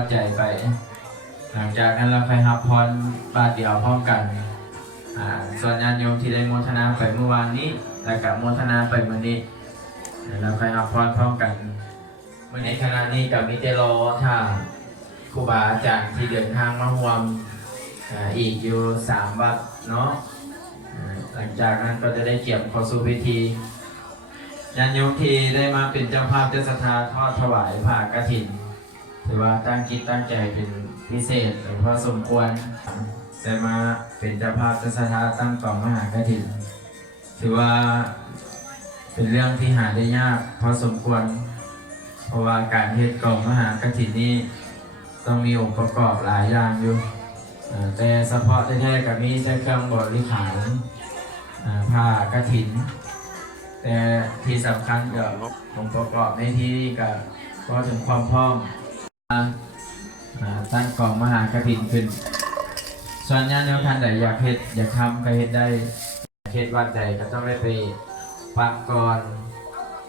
เข้าใจไปหลังจากนั้นเราไปรับพรบาทเดียวพร้อมกันส่วนญาติโยมที่ได้โมทนาไปเมื่อวานนี้และกับโมทนาไปเมื่อนี้เราไปรับพรพร้อมกันเมื่อในขณะนี้กับมิเตโลถ้าครูบาอาจารย์ที่เดินทางมาร่วมอีกอยู่3 วัดเนาะหลังจากนั้นก็จะได้เกี่ยวเข้าสู่พิธีญาติโยมที่ได้มาเป็นเจ้าภาพเจ้าศรัทธาทอดถวายผ้ากฐินถือว่าตั้งจิตตั้งใจเป็นพิเศษหรือพอสมควรได้มาเป็นเจ้าภาพเจ้าศรัทธาตั้งกองมหากฐินถือว่าเป็นเรื่องที่หาได้ยากพอสมควรเพราะว่าการเฮ็ดกองมหากฐินนี้ต้องมีองค์ประกอบหลายอย่างอยู่แต่เฉพาะแท้ๆกับมีแต่เครื่องบริขารผ้ากฐินแต่ที่สำคัญกับองค์ประกอบในที่นี้ก็ถึงความพร้อมตั้งกองมหากฐินขึ้นส่วนญาติโยมท่านใดอยากเฮ็ดอยากทำก็เฮ็ดได้เฮ็ดวัดใดก็ต้องได้ไปปักก่อน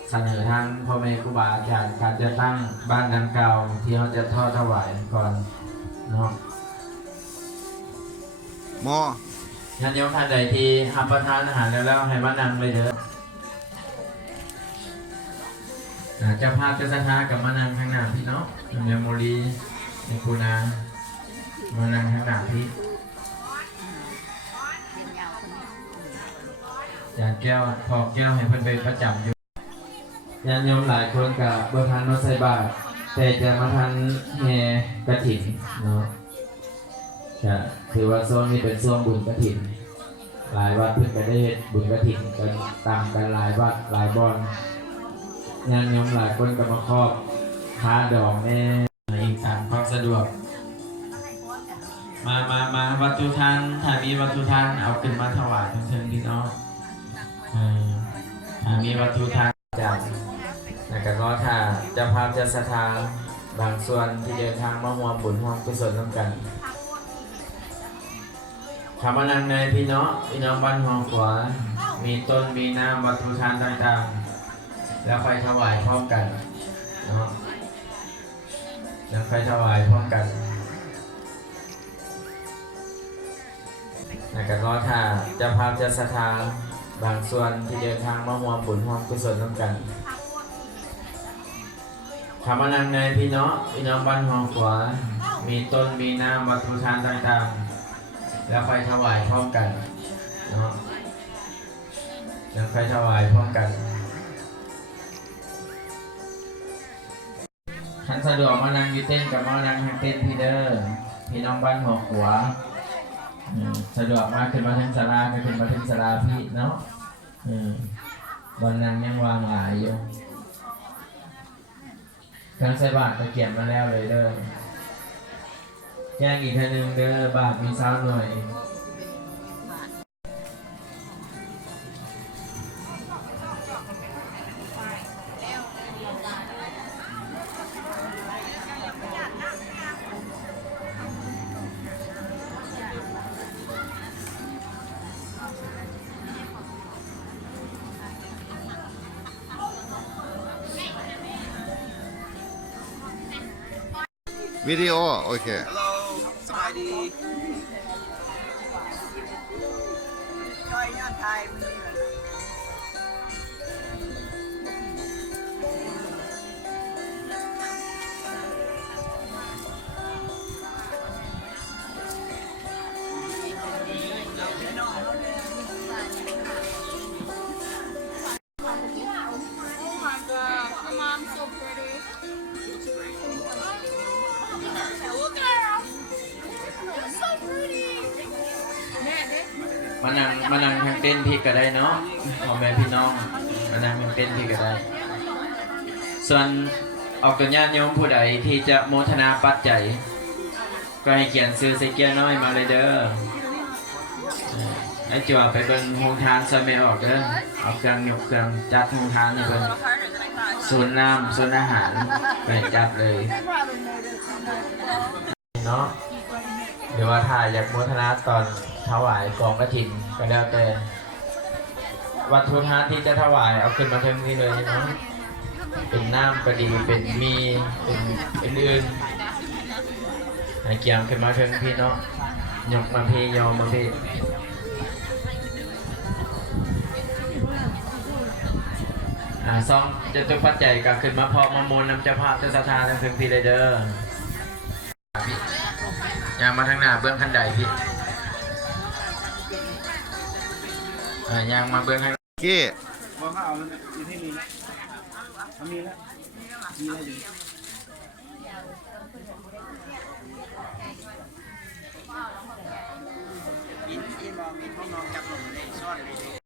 เสนอทางพ่อแม่ครูบาอาจารย์การจะตั้งบ้านดังเก่าที่เขาจะทอดถวายก่อนเนาะหม้อญาติโยมท่านใดที่รับประทานอาหารแล้วให้มานั่งเลยเด้อเจ้าภาพเจ้าศรัทธากับมานั่งข้างหน้าพี่เนาะเมมโมรีในคูนามานั่งข้างหน้าพี่อยากแก้วพอกแก้วให้เพิ่นไปประจำอยู่ญาติโยมหลายคนกับบ่ทันมาใส่บาตรแต่จะมาทันแห่กฐินเนาะจะถือว่าช่วงนี้เป็นช่วงบุญกฐินหลายวัดเพิ่นก็ได้บุญกฐินกันตามกันหลายวัดหลายบ่อนญาติโยมหลายคนก็มาครอบค้าดอกแน่อีกตามความสะดวกมาวัตถุทานถ้ามีวัตถุทานเอาขึ้นมาถวายเชิญพี่น้องถ้ามีวัตถุทานจากแล้วก็ถ้าเจ้าภาพเจ้าศรัทธาบางส่วนที่เดินทางมาร่วมบุญร่วมกุศลร่วมกันคำว่านังในพี่น้องบ้านหองขวามีต้นมีน้ำวัตถุทานต่างๆแล้วไฟถวายพร้อมกันเนาะแล้วไฟถวายพร้อมกันแล้วก็ถ้าเจ้าภาพเจ้าศรัทธาบางส่วนที่เดินทางมาร่วมบุญร่วมกุศลร่วมกันคำว่านังในพี่น้องบ้านหองขวามีต้นมีน้ำวัตถุทานต่างๆแล้วไฟถวายพร้อมกันเนาะแล้วไฟถวายพร้อมกันขันสะดวกมานั่งอยู่เต้นกับมานั่งทางเต้นพี่เด้อพี่น้องบ้านหอกหัวสะดวกมากขึ้นมาทั้งศาลาก็ขึ้นมาทั้งศาลาพี่เนาะบนนั่งยังวางหลายอยู่การใส่บาตรตะเกียบมาแล้วเลยเด้อแจ้งอีกทีนึงเด้อบาตรมีซ้ำหน่อยวิดีโอโอเคสบายดีจอยย้อนไทยมันมานั่งทางเต้นพี่ก็ได้เนาะพ่อแม่พี่น้องมานั่งทางเต้นพี่ก็ได้ส่วนออกตัวญาติโยมผู้ใดที่จะโมทนาปัจจัยก็ให้เขียนซื้อใส่เกียร์น้อยมาเลยเด้อไอ้จั่วไปเป็นโฮงทานซะไม่ออกเด้อเอาเครื่องยกเครื่องจัดโฮงทานนี่เป็นส่วนน้ำส่วนอาหารไปจัดเลยเนาะหรือว่าถ้าอยากโมทนาตอนถวายกองกฐินก็แล้วแต่วัตถุทานที่จะถวายเอาขึ้นมาเท่านี้เลยเนาะเป็นน้ำก็ดีเป็นมีเป็นอื่น ให้เกียมขึ้นมาถึงพี่เนาะยกมาพี่ยอมมาพี่ซองจะตุปัจจัยกับขึ้นมาพอมามูลนำเจ้าภาพเจ้าสถานทั้งถึงพี่เลยเด้อยางมาทางหน้าเบื้องขั้นใดพี่ยางมาเบื้องขั้น เก้ มองเขาเอาแล้วอยู่ที่นี่นะเขามีแล้วมีอะไรอยู่อินมองพี่น้องจับลงในซ่อนเลย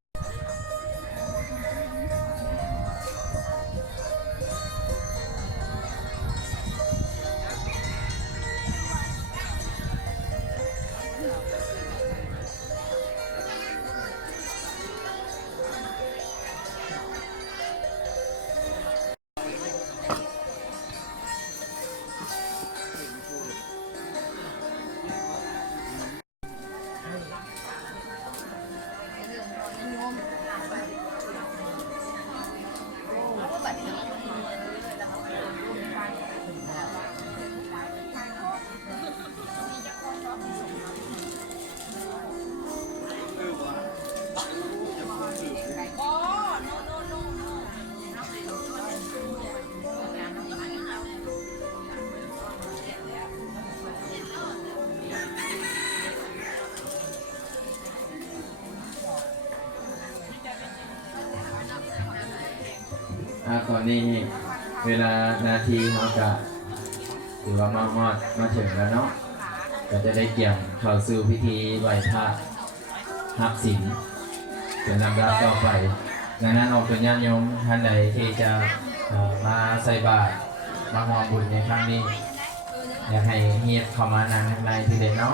ตอนนี้เวลานาทีเราจะถือว่มาถึงแล้วเนาะก็จะได้เกี่ยมเข้าสู่พิธีไหว้พระหักศีลเป็นลำดับต่อไปดังนั้นออกเป็นญาติโยมท่านใดที่จะมาใส่บาตรมาร่วมบุญในครั้งนี้อยากให้เงียบเข้ามานั่งข้างในที่เลยเนาะ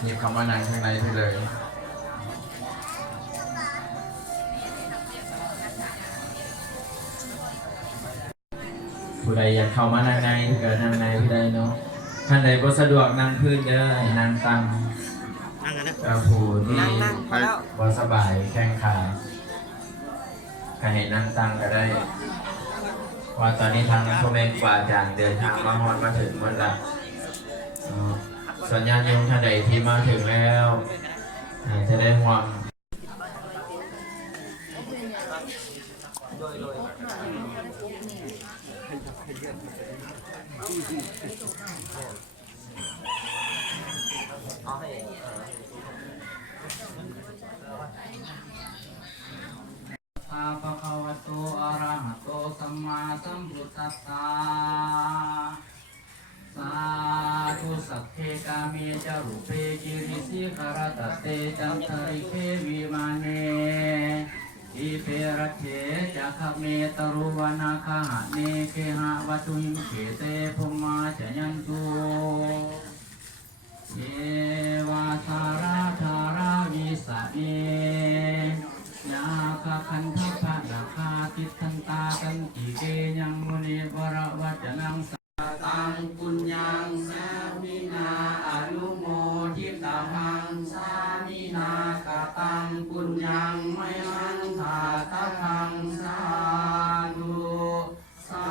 เงียบเข้ามานั่งข้างในที่เลยผู้ใดอยากเข้ามานั่งในก็นั่งในผู้ใดเนาะท่านใดบ่สะดวกนั่งพื้นเด้อให้นั่งตั้งผู้ที่บ่สบายแข้งขาก็ให้นั่งตั้งก็ได้ว่าตอนนี้ทางพ่อแม่ครูอาจารย์เดินทางมาฮอดมาถึงหมดละส่วนญาติโยมท่านใดที่มาถึงแล้วจะได้ความ ภะคะวะโตอะระหะโตสัมมาสัมพุทธัสสะสาธุสัพเพกาเมจารุเปกิริสิขารตเตจันทริเควิมาเนอิเประเถจักขเมตรุวนาคหะเนเคหะวัตุหิมเขเตภุมมาจยันตุเยวาธาราธาราวิสะเนยาคาคันทัพพะนาคาติทันตากันติเกยังมุนีวรวัจนังสัตังปุญญังสามินาอนุโมทิตาหังสามินากตังปุญญังไมหันทาตะทังสาธุสา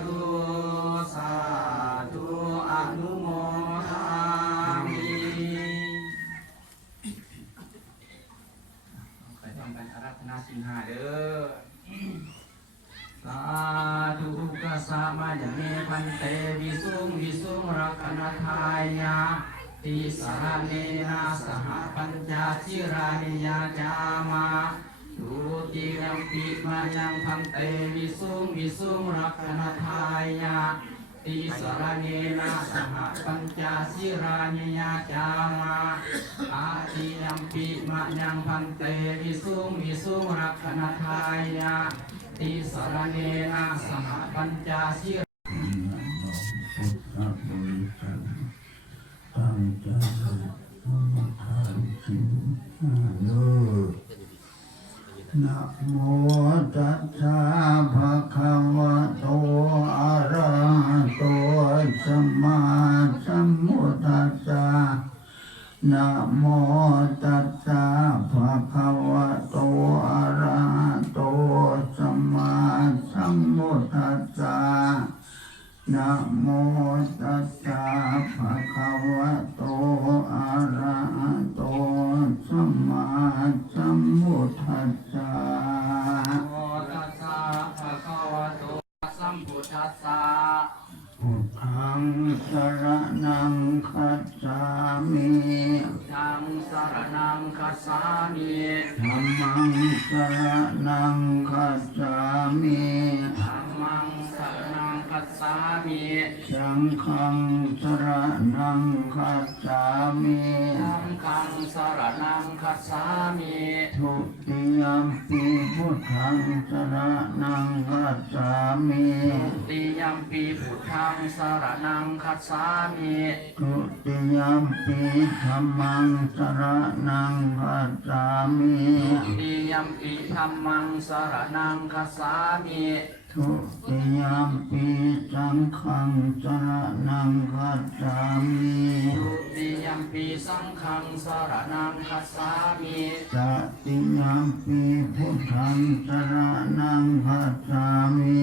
ธุสาธุอนุโมทามิไปทำการอาราธนาสิงหาเด้อสาธุกัสสะมะยะเมพันเตวิสุงรักนทายาติสารเนนะสหปัญจชิรานิยาจามาทุติยัมปิมายังพันเตวิสุงรักนทายาติสารเนนะสหปัญจชิรานิยาจามาอาติยัมปิมายังพันเตวิสุงรักนทายาติสารเนนะสหปัญจชิราตั้งใจทำทานศีล5 นะโมตัสสะภะคะวะโตอะระหะโตสัมมาสัมพุทธัสสะนะโมตัสสะภะคะวะโตอะระหะโตสัมมาสัมพุทธัสสะ นะโมตัสสะภะคะวะโตอะระหะโตสัมมาสัมพุทธัสสะ โมตัสสะภะคะวะโตสัมพุทธัสสะ พุทธังสรณังคัจฉามิ ธังสรณังคัสสามิ ธัมมังสรณังคัจฉามิ ธัมมังสรณังคัสสามิ สังฆังสรณังคัจฉามิ สังฆังสรณังคัสสามิ ทุติยมปิพุทธังสรณังคัจฉามิ ติยัมปีพุทธังสรณังคัสสามิ ทุติยมปิธัมมังสรณังคัจฉามิ ติยัมปีธัมมังสรณังคัสสามิ ทุติยมปิสังฆังสรณังคัจฉามิ ทุติยัมปีสังฆังสรณังคัสสามิ ตติยมปิพุทธังสรณังคัจฉามิ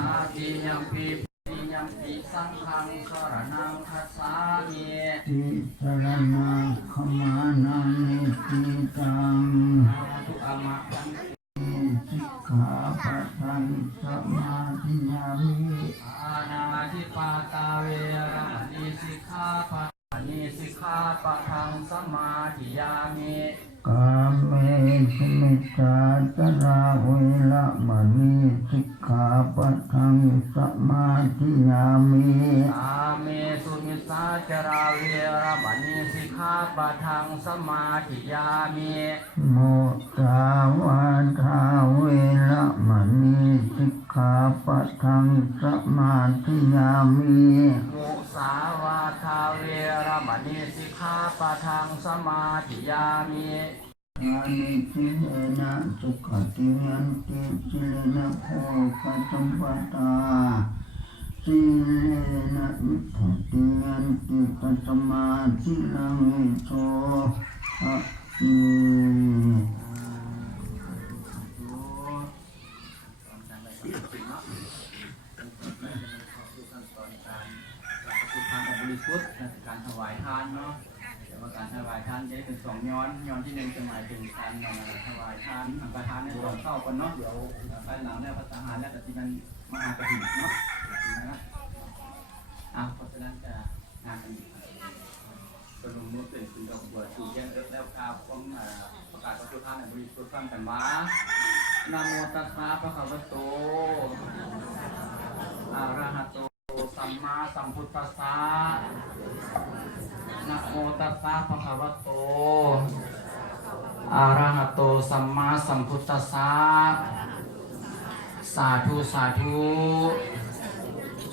อาติยัมปีติยัมปีสังฆังสรณังคัสสามิ ติสรณังขมานังนิสิตัง ทุกอมะตัง สิกขาปะทังสมาธิยามิ อานาทิปาตาเวระมณีสิกขาปะณีสิกขาปะทังสมาธิยามิ กาเมสุมิจฉาจาราเวระมณีสิกขาปะทังสมาธิยามิ อาเมสุมิสาจาราเวระมณีสิกขาปะทังสมาธิยามิ โมตาวาทาเวระมณีสิกขาปะทังสมาธิยามิ มุสาวาทาเวระมณีสิกขาปะทังสมาธิยามิ อานิสิเลนะสุขติยันติสิเลนะโภคสัมปตาสิเลนะวิทติยันติปัสมาธิลังวิโสอะมิ บริสุทธิ์การถวายทานเนาะแต่ว่าการถวายทานจะเป็นสองย้อนที่หนึ่งจะหมายถึงการถวายทานประทานในตอนเข้ากันเนาะเดี๋ยวภายหลังเนี่ยพระทหารและปฏิบัติมหากฐินเนาะนะเพราะฉะนั้นจะงานกันสรุปมุดเป็นคุณดอกบัวชูแก้มแล้วกาวต้องประกาศพระพุทธทานบริสุทธิ์ฟังกันว่านะโมตัสสะภะคะวะโตอะระหะโตสัมมาสัมพุทธัสสะนะโมตัสสะภะคะวะโตอะระหะโตสัมมาสัมพุทธัสสะสาธุสาธุ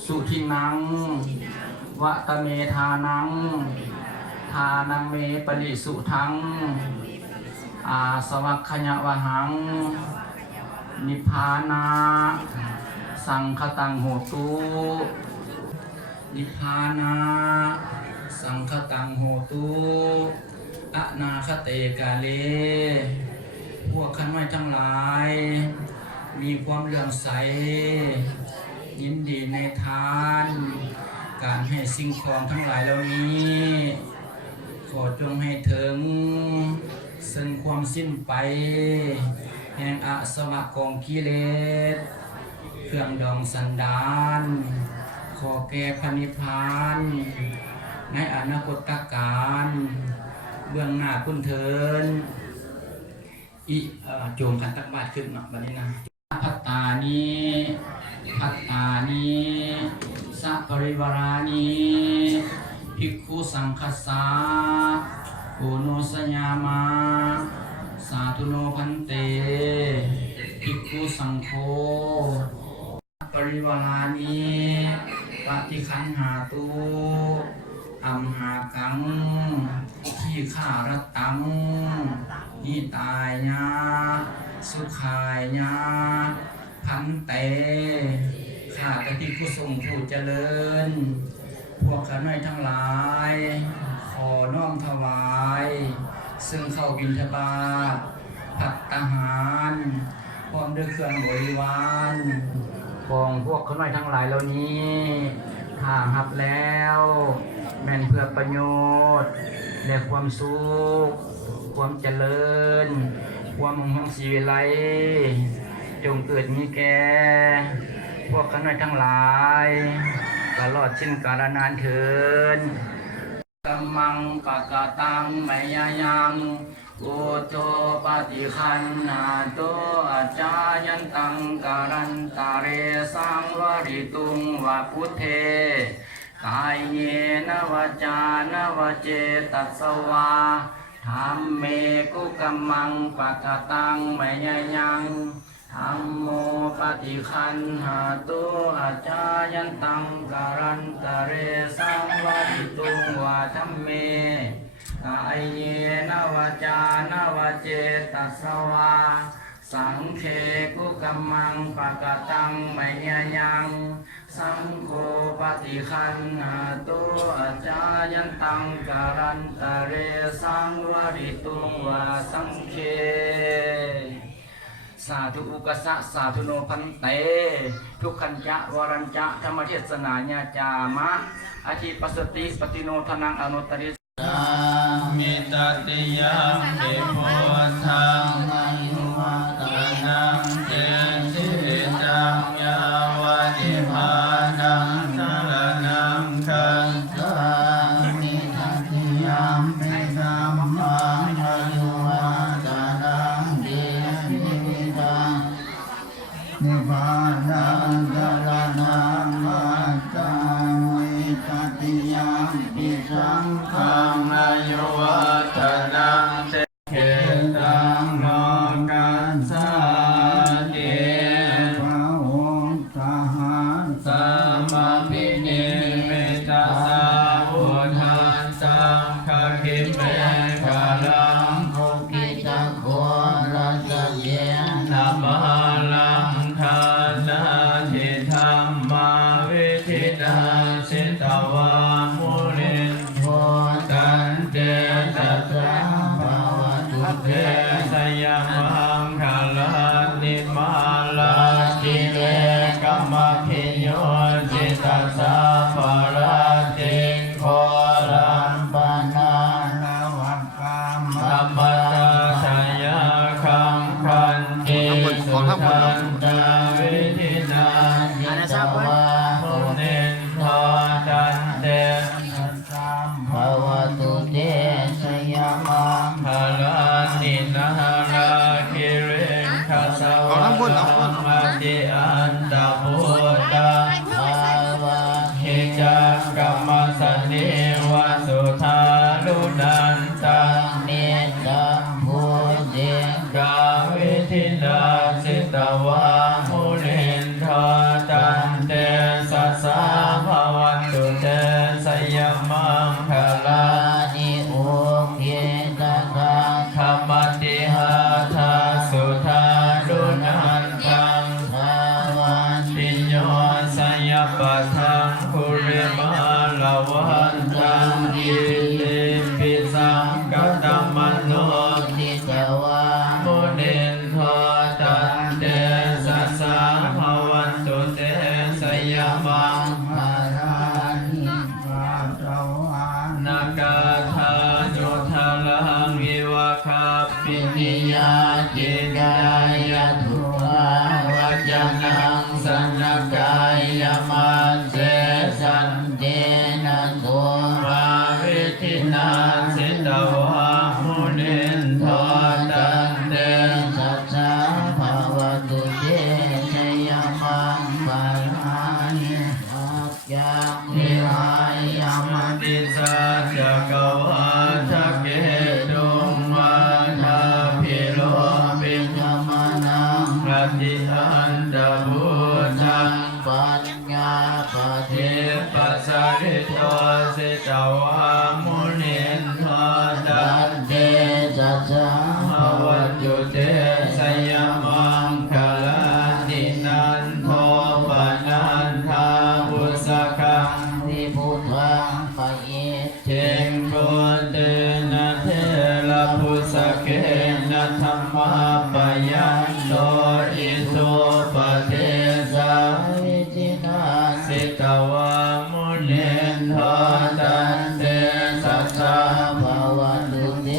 สุขินังวะตะเมทานังทานังเมปริสุทังอาสวัคขญวหังนิพพานาสังคตังโหตุนิพพานาสังคตังโหตุอนาคเตกาเลพวกขันไว้ทั้งหลายมีความเลื่อมใสยินดีในทานการให้สิ่งของทั้งหลายเหล่านี้ขอจงให้ถึงซึ่งความสิ้นไปแห่งอาสวะกองกิเลสเครื่องดองสันดานขอแก่พระนิพพานในอนาคตการเบื้องหน้าคุณเทินโจมกันตักบาทขึ้นมาบัดนี้นะพัตตานีพัตตานีสัพปริวารานีภิกขุสังคัสสาโอโนสยามาสาธุโนพันเตภิกขุสังโฆปริวารานีปฏิคันหาตุอัมหากังที่ข้ารตังนิตายญาสุขายญาพันเตข้าแต่ที่ผู้ทรงผู้เจริญพวกข้าน้อยทั้งหลายขอน้อมถวายซึ่งเข้าบิณฑบาตภัตตาหารพร้อมด้วยเครื่องบริวาร ของพวกเขาน้อยทั้งหลายเหล่านี้ถ้าหับแล้วแม่นเพื่อประโยชน์และความสุขความเจริญความมุ่งมั่นสีวิไลจงเกิดมีแก่พวกเขาน้อยทั้งหลายตลอดสิ้นกาลนานเถิดกัมมังปะกะตังไมยายังอุโตปฏิคันนาโตอาจายันตังการันตาเรสังวริตุงวะพุทเทกายเยนวจานวเจตัสสวาธัมเมกุกัมมังปะกะตังไมยายังธัมโมปฏิคันหาตุอาจายันตังการันตาเรสังวริตุงวะธัมเมกายเยนวจานวเจตัสสวาสังเคกุกัมมังปะกะตังไมยายังสังโฆปฏิคันหาตุอาจายันตังการันตาเรสังวริตุงวะสังเคสาธุอุกสะสาธุโนพันเตทุกขัญจะวรัญจะธรรมเทศนาญาจามะอธิปัสสติปฏิโนทนังอนุตตริมิตติยังเดโพธังอายุวัตนังเจติตังยาวะนิพพานังสรณังคัจฉามิ ทัตติยามเมธัมมังอายุวัตนังเจติตังนิพพานังสรณังคัจฉามิทัตติยามปิสังฆัง อายุวัฒนังเตเขตังโลกันสาติ พระองค์ทหาร สัมมาปินิมิตาสาวุธันสังฆคิเมฆาลัง โคกิจักโคราชเยน นามาลังทานาทิธรรมาวิธินาสิตวามุนิน โพ ตันเตตัสสะ ภาวะตุ เทสยมังคาลานิมาลากิเลกัมมะพิโยจิตัสสะภาราติงโคลัง ปานานาวังกาม ธรรมตาชยคังคันติสุทันตาวิธินายิตวามุนินทอตันเต ภาวะตุเตชยมัง ภาลานินาราคิเรนทัสสะวะมาติอันตะพุทธา ภาวะ หิจักกัมมัสสนิวะสุทาลุนันตัง เมตตาพุทธิ กาวิธินาสิตวามุนินทอตันเตสัสสะภวันตุเตสยมังคลา นิโอเกตกา ธรรมติหาทาสุทาลุนันตัง ภาวัน ปิญโยสยปัฏฐังคุริมาลาวันตังอิติปิสังกตัมมโน นิจวา มุนินทอตันเตสัสสะภวันตุเตสยมัง ภารานิภาตวาน นากาธานุทาลังวิวะคาปินิยาจิกายะทุวาวัจนังสันนกายมัจเจสัน เดนะโต มาวิธินาสิตวามุนินทอตันเต สัจจาภาวะตุเตชยมังปารานิอัจยังวิหายามะ ติสัจกวาทะเกตุงวาทาพิโลปิญ ยมนัง รติอันตบุตัง ปัญญาป เท ฏิ ปัสสะริโตสิตวามุนินทอตั ปั น นเตสัจจา ภวัตตุเตสยมังคลานินันโทปนันทาบุสกัง วิพุทธังปะเย เทงโกเตนะเทระพุสเกนะธรรมะปะยันโตอิโตปะเทสะ ตวามุนินทาตันเตสัสสะภาวะตุเต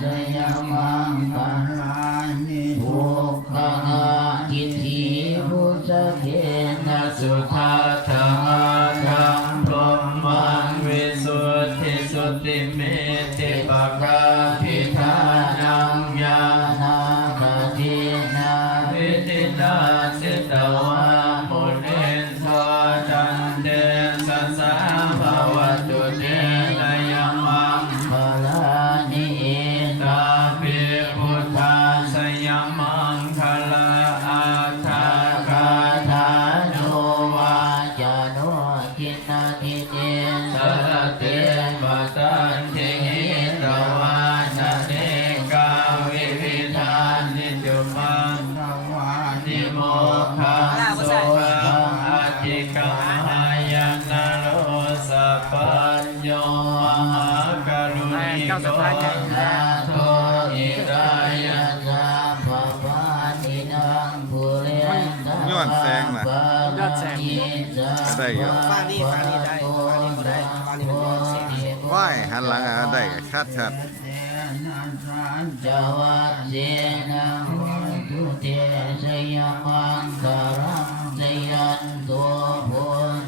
ชยมังปะรานิทุกขังทิฏฐิพุทธเกนะสุทัสสะธังพรหมังวิสุทธิสุตติเมติปะกาภิธานังญาณกตินาวิตินาสิตวามุนินทาตันเตสัสสะภาวะตุเตชยมังปะรานิตาภิพุทธาสยมังคลาอาทากาธาโนวาจาโนทินาทิเนสรเตมตันเทหิตวานาเนกาวิวิธานิจุมังนวานิโมขังโสขังอธิกัมหายนาโลสัพพัญโยมหากรุณิโกนาโทอิกายะสัพพปานินังภูเรนตัง ย้อนแสงล่ะ ยอดแสง ได้อยู่ ฟ้านี่ได้ฟ้านี่บ่ได้ฟ้านี่มันย้อนแสง ว่ายหันหลังเอาได้ชัดชัด จวัตเจนะวันตุเตชยมังคารังชยันตัวโพ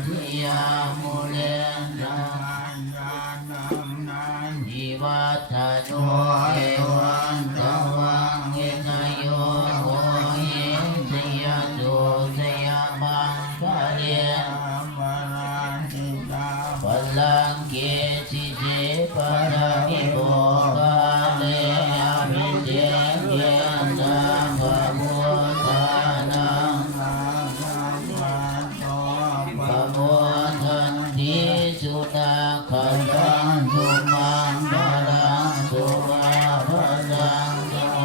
ธิยามุเลนะอิวัตโนเอวันตวังเอกโยโหหิชยตุชยมังคาเลียพลังเกจิเจปะระนิโบกาเลอภิเจเกสัมภะมุทานังปะโมทันติสุนาคันตังสุมังบาลังสุมาพลังจโห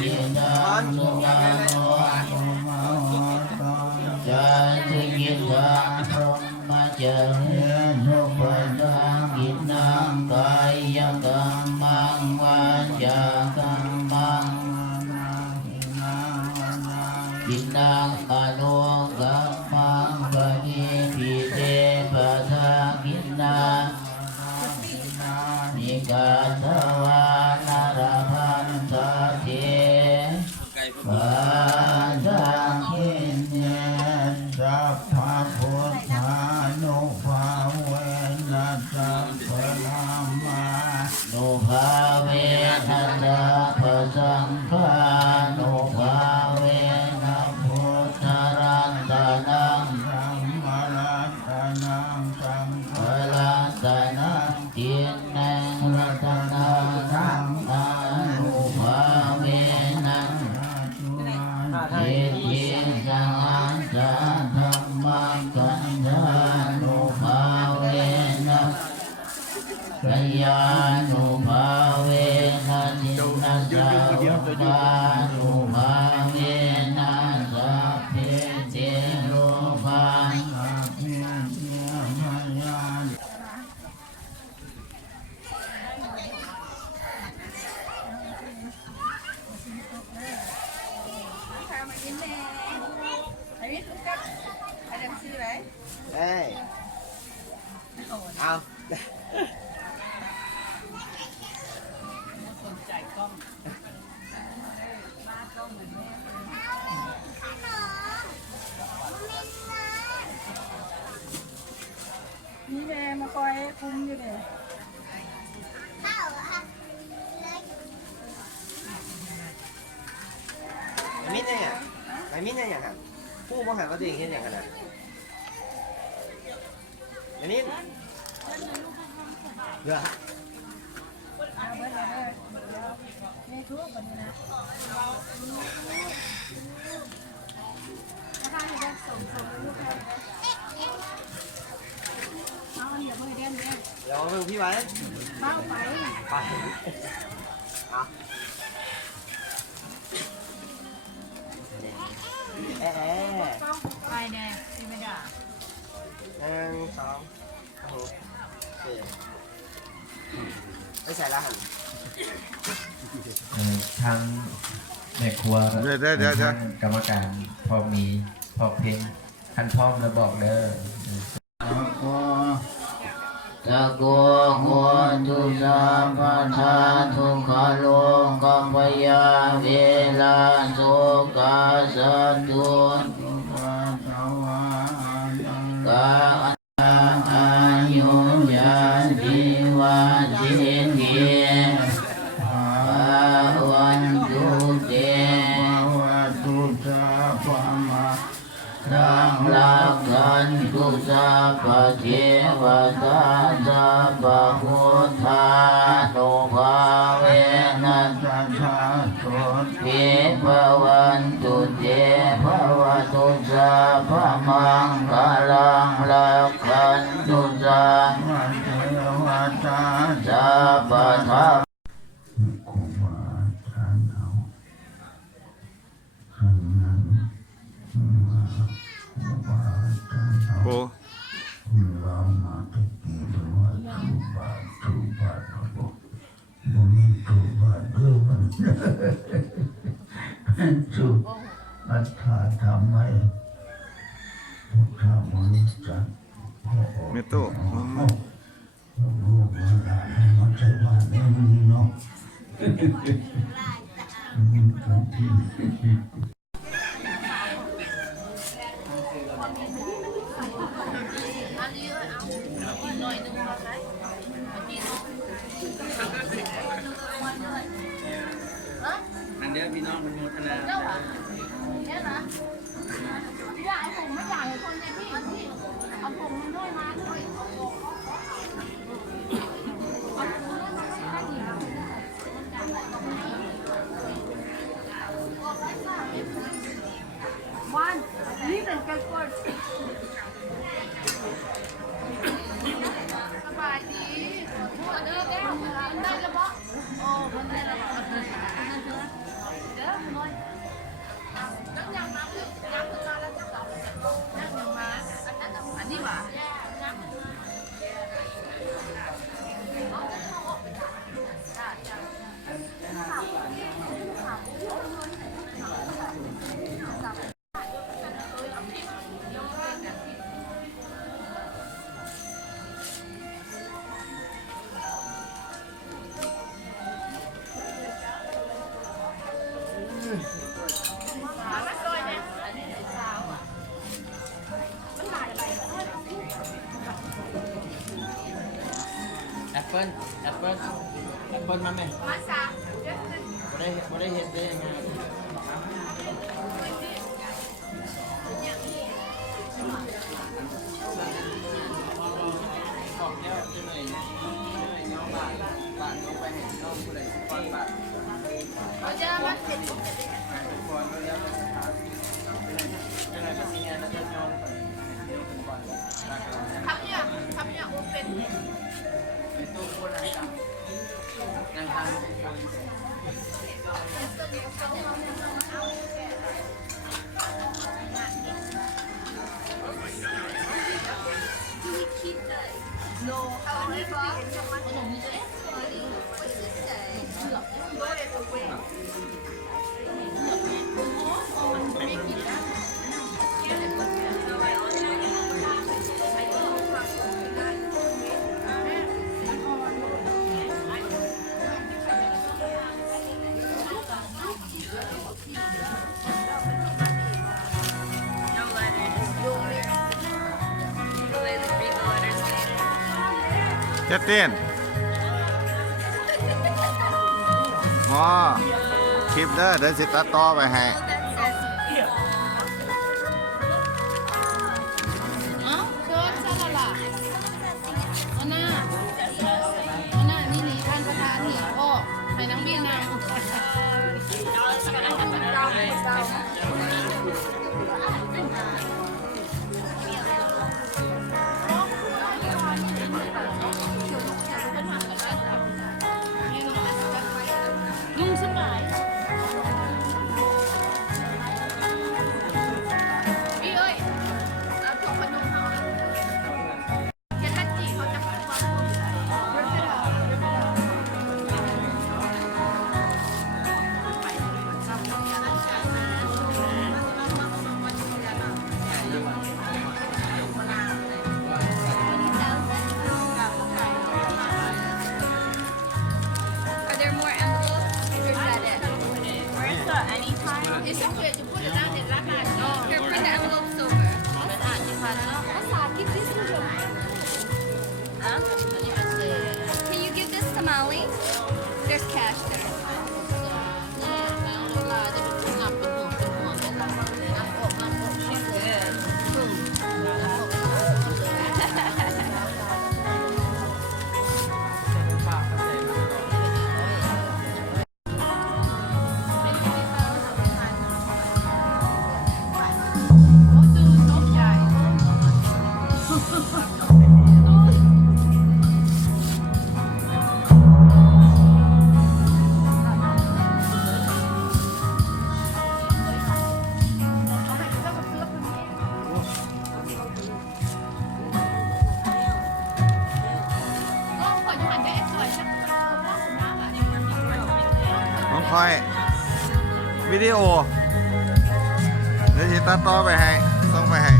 ยินังสุนังโหจันติกิตังพรหมจารีสุปดังกินังกายกัมมังวาจากัมมังกินังอนุกัมมังปะหิปิเตปะทากินังนิกาตวานารพันตะเทปะทังขินเยสัพพะพุทธานุภาเวนะสัพพะนามานุภาเวนะสัพพะสังฆานุภาเวนะพุทธรัตนังสัมมารัตนังสังฆรัตนังทินังรัตนังสังฆานุภาเวนะเทติสังฆาธัมมังคันธานุภาเวนะกัลยาณุภาเวนะจินนาสาวานุภาเวนะสัพเพเทโลกังสัพเพเทมยาน เอ้ยเอา นี่แม่มาคอยคุมอยู่เลย มิดเนี่ยไอ้มิดเนี่ยอย่างนั้นผู้บริหารก็ตัวเองเห็นอย่างนั้นไอ้มิดเดี๋ยว เอาเบิดเลยในทุกคนนะถ้าให้ได้ส่งลูกให้เอาอันเดี๋ยวมือเด่นเนี่ย เดี๋ยวมึงพี่ไว้ เบ้าไป ไปเอาเอ๊ะ ไปแน่ที่ไม่ได้ 1 2 3 4ไม่ใส่ละหัน ทางแม่ครัว เดี๋ยว ทางกรรมการพอมีพอเพลงขั้นพร้อมแล้วบอกเด้อ ะโกโหตุสัพพทาทุกขโลกัมปยาเวลาโสกาสัตตุปัสสวะกาอายุยันติวาสิเกภาวันตุเตภวตุสัพพมะสังลักขันตุสัพพะเทวตาสัพพะพุทธานุภาเวนัสสะสุติภวันตุเตภวตุสัพพะมังคลังลักขันตุสัพพะเทวตาสัพพะธรรมครูบาอาจารย์เอาท่านนั้นมาครูบาอาจารย์เอา ปู เรามาตะกี้ดูว่าถูบาทเขาบอกบ่มีถูบาทเด้อมันถูอัตถาธรรมไว้พุทธมนุษย์จัก เมตุ ลูกหลานมันใช้บ้านได้ดีเนาะมันเกิดที่ อันเดียวพี่น้องมันโมทนา เนี่ยนะอยากเอาผมไม่อยากให้คนในที่เอาผมมันด้วยมาด้วยวันนี่เป็นการกดสบายดีเด้อแก้วมันได้แล้วปะโอ้มันได้แล้วเด้อน้อยนั่งยังมายังถึงมาแล้วจ้ะนั่งยังมาอันนี้หว่าแอปเปิ้ลมาไหม มาสาม บ่ได้เห็นได้ยังไง เราจะมาเสร็จทำเนี่ยโอเป็นโนเอาอันนี้ก่อนขนมนี้จะได้เจ็ดเต้นหมอคลิปเด้อเดี๋ยวสิตัดต่อไปให้ เอ้าเชิญซะละล่ะเอาหน้านี่ท่านประธานนี่พ่อให้นังบินนะนุ่งสบาย Molly. There's cash there. น้องคอยวิดีโอเดี๋ยวจะตัดต่อไปให้ส่งไปให้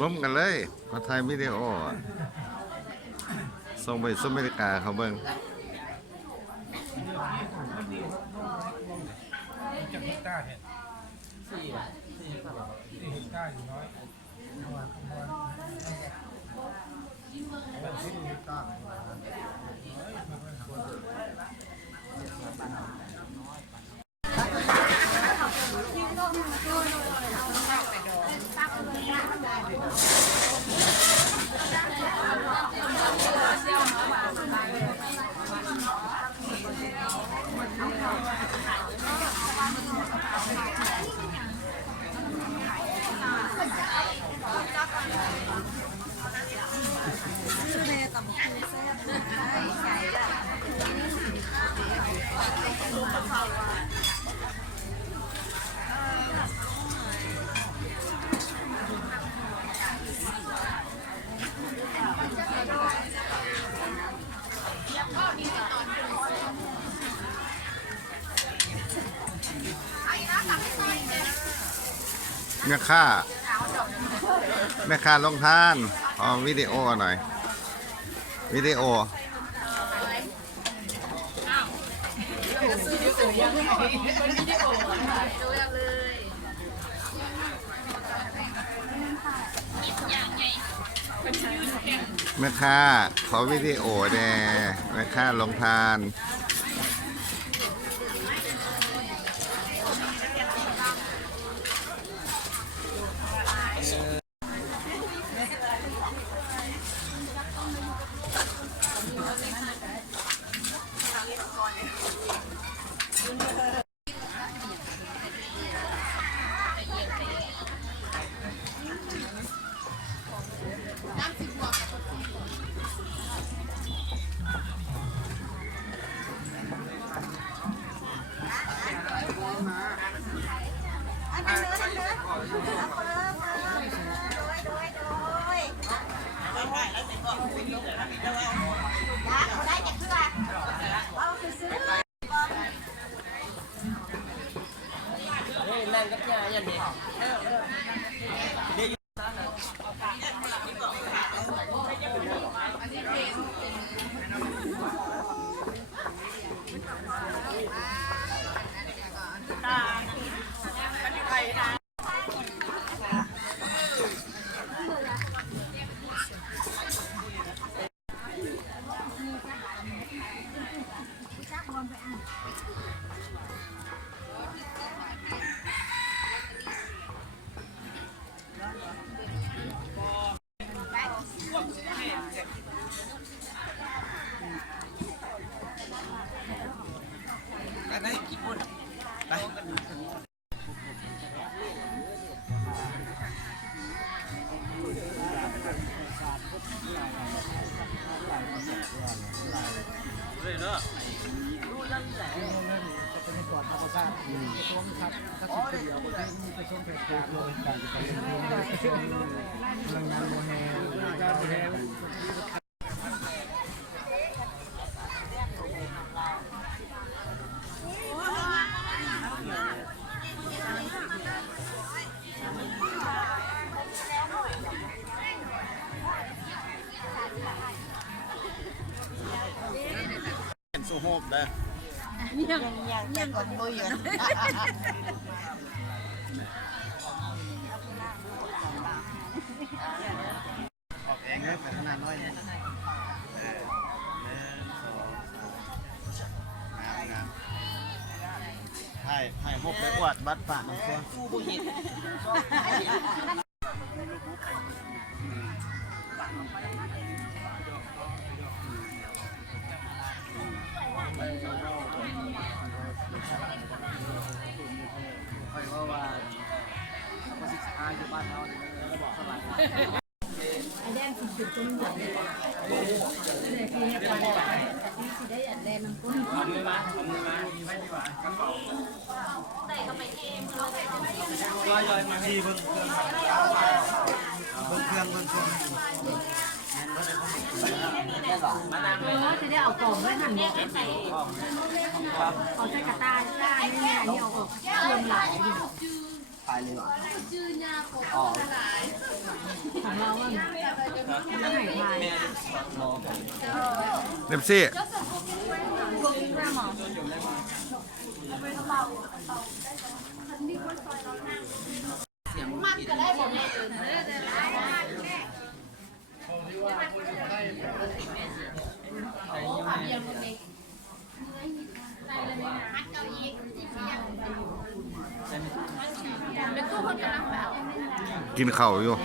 ล้มกันเลยมาถ่ายวิดีโอส่งไปสหรัฐอเมริกาเขาเบิ่ง จะพิก้าเนี่ยพิก้าอยู่น้อยแม่ค้าลงทานขอวิดีโอหน่อยวิดีโอแม่ค้าขอวิดีโอแน่แม่ค้าลงทาน สู้โฮบได้ยังก่อนบ่อยู่ ออกเองนะไปขนาดน้อยงามให้โฮบไปอวดบัดปากมันตัวจะได้เอากล่องไว้หั่นเอาใส่กระต่ายได้นี่นี่เอาออกเครื่องหลายอยู่ของเราอ่ะไม่ไหนไทย เดบซี่ มันก็ได้หมดเลยเป็นตู้คนกำลังแบบ กินข้าวอยู่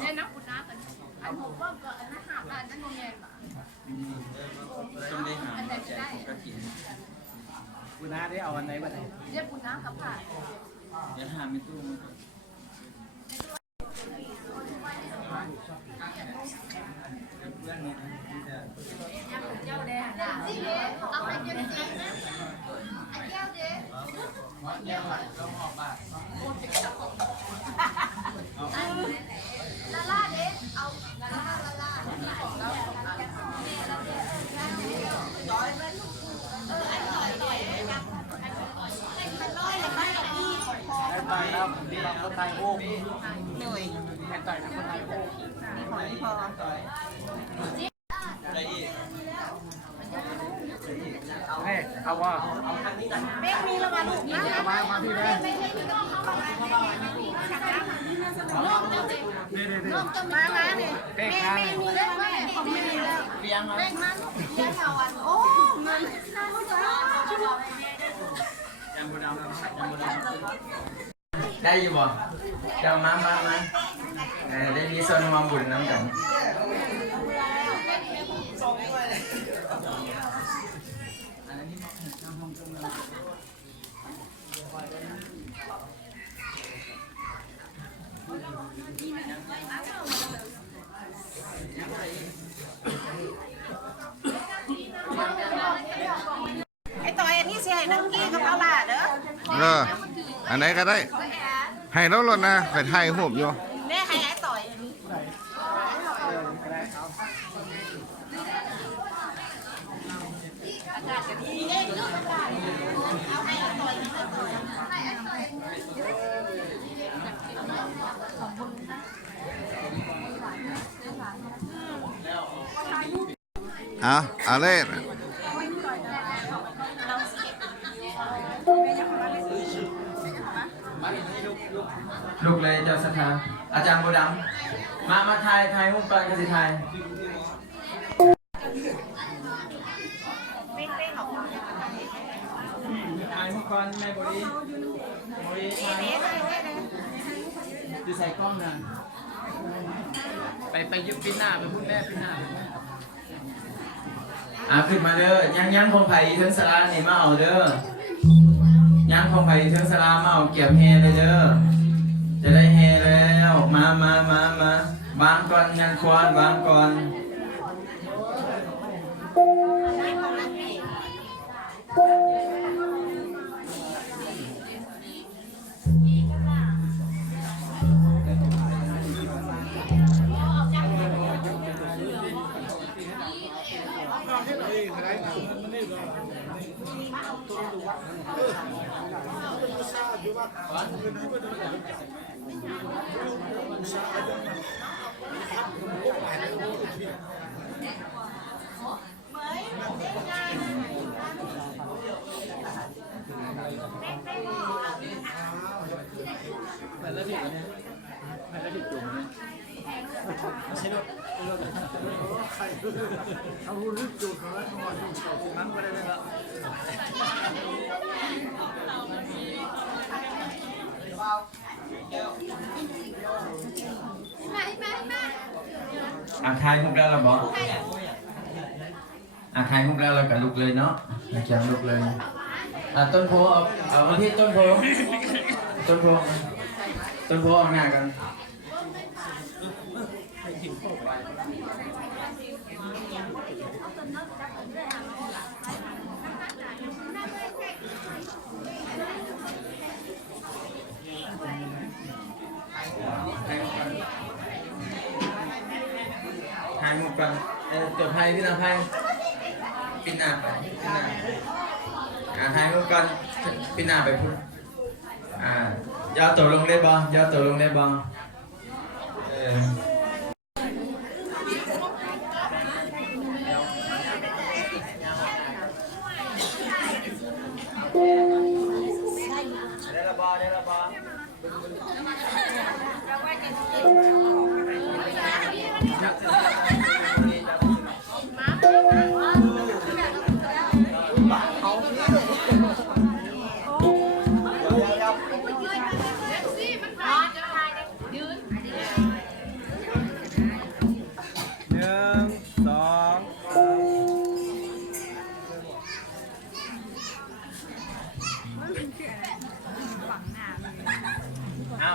เนี่ยนักบุญนะกันอันผมว่าก็อันนั้นหาอันนั้นโมเมนต์อันไหนไม่ได้ คุณน้าได้เอาอันไหนมาไหน เรียกบุญนะกับผ่าน เดี๋ยวหาไม่ตู้ เจ้าเด้เอาไปเย็นๆนะอันเจ้าเด้ลาล่าเด้เอาลาล่านี่ของเราไต่แล้วเราคนไทยโอ้หน่วยไต่คนไทยโอ้นี่ของที่พอเอาว่า เบ้มีละมาลูกนะ มาที่ไหน ไม่ใช่พี่น้องเขามาน้องจะมาเนี่ยแม่มีแล้วแม่ของแม่แล้วเลี้ยงเลี้ยงมันเลี้ยงเอาอันโอ้มันได้อยู่บ่เจ้ามาได้มีส่วนร่วมบุญน้ำกันไอ้ต่อยอันนี้เสียนักกี้กับเอาล่ะเด้อ อันไหนก็ได้ ให้แล้วรถนะไปถ่ายรูปอยู่ แม่ เอาเลย ลูกเลยเจ้าสถานอาจารย์โบดำมาไทยหุ้มกันกันสิไทยไทยหุ้มกันแม่บริจะใส่กล้องนะไปยึดปิ้นหน้าไปพูดแม่ปิ้นหน้าขึ้นมาเด้อยังคงไผ่เทิงสลานี่มาเอาเด้อยังคงไผ่เทิงสลามาเอาเก็บแฮเลยเด้อจะได้แฮแล้วมาวางก่อนยังควรวางก่อนไทยหุ้มแล้วเราบอกไทยหุ้มแล้วเรากับลูกเลยเนาะอาจารย์ลูกเลยต้นโพเอาที่ต้นโพออกหน้ากันไทยหุ้มกันตัวไทยที่เราไทยปินหน้าไปไทยหุ้มกันปินหน้าไปพูดยาวตัวลงได้บ่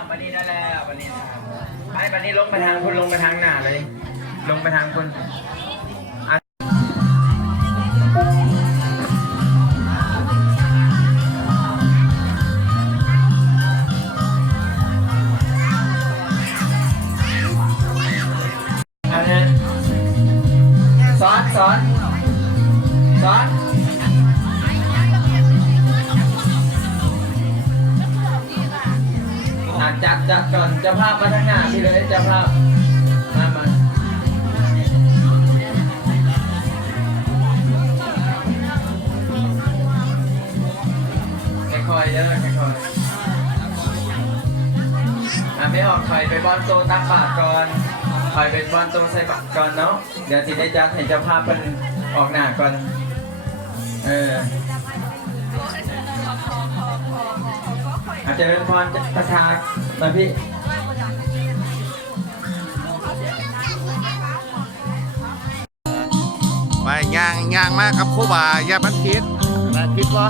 วันนี้ได้แล้ววันนี้ลงไปทางคุณลงไปทางหน้าเลยลงไปทางคุณอันนี้สอนจับก่อนจะภาพมาทางหน้าพี่เลยจะภาพมาค่อยๆเด้อค่อยๆไม่ออกถอยไปบอลโตตั้งปากก่อนถอยไปบอลโตใส่ปากก่อนเนาะเดี๋ยวที่ได้จัดเห็นจะภาพเป็นออกหน้าก่อนอาจจะเป็นพรประชามาพี่ไปย่างมากครับครูบาอย่าบันคิดว่า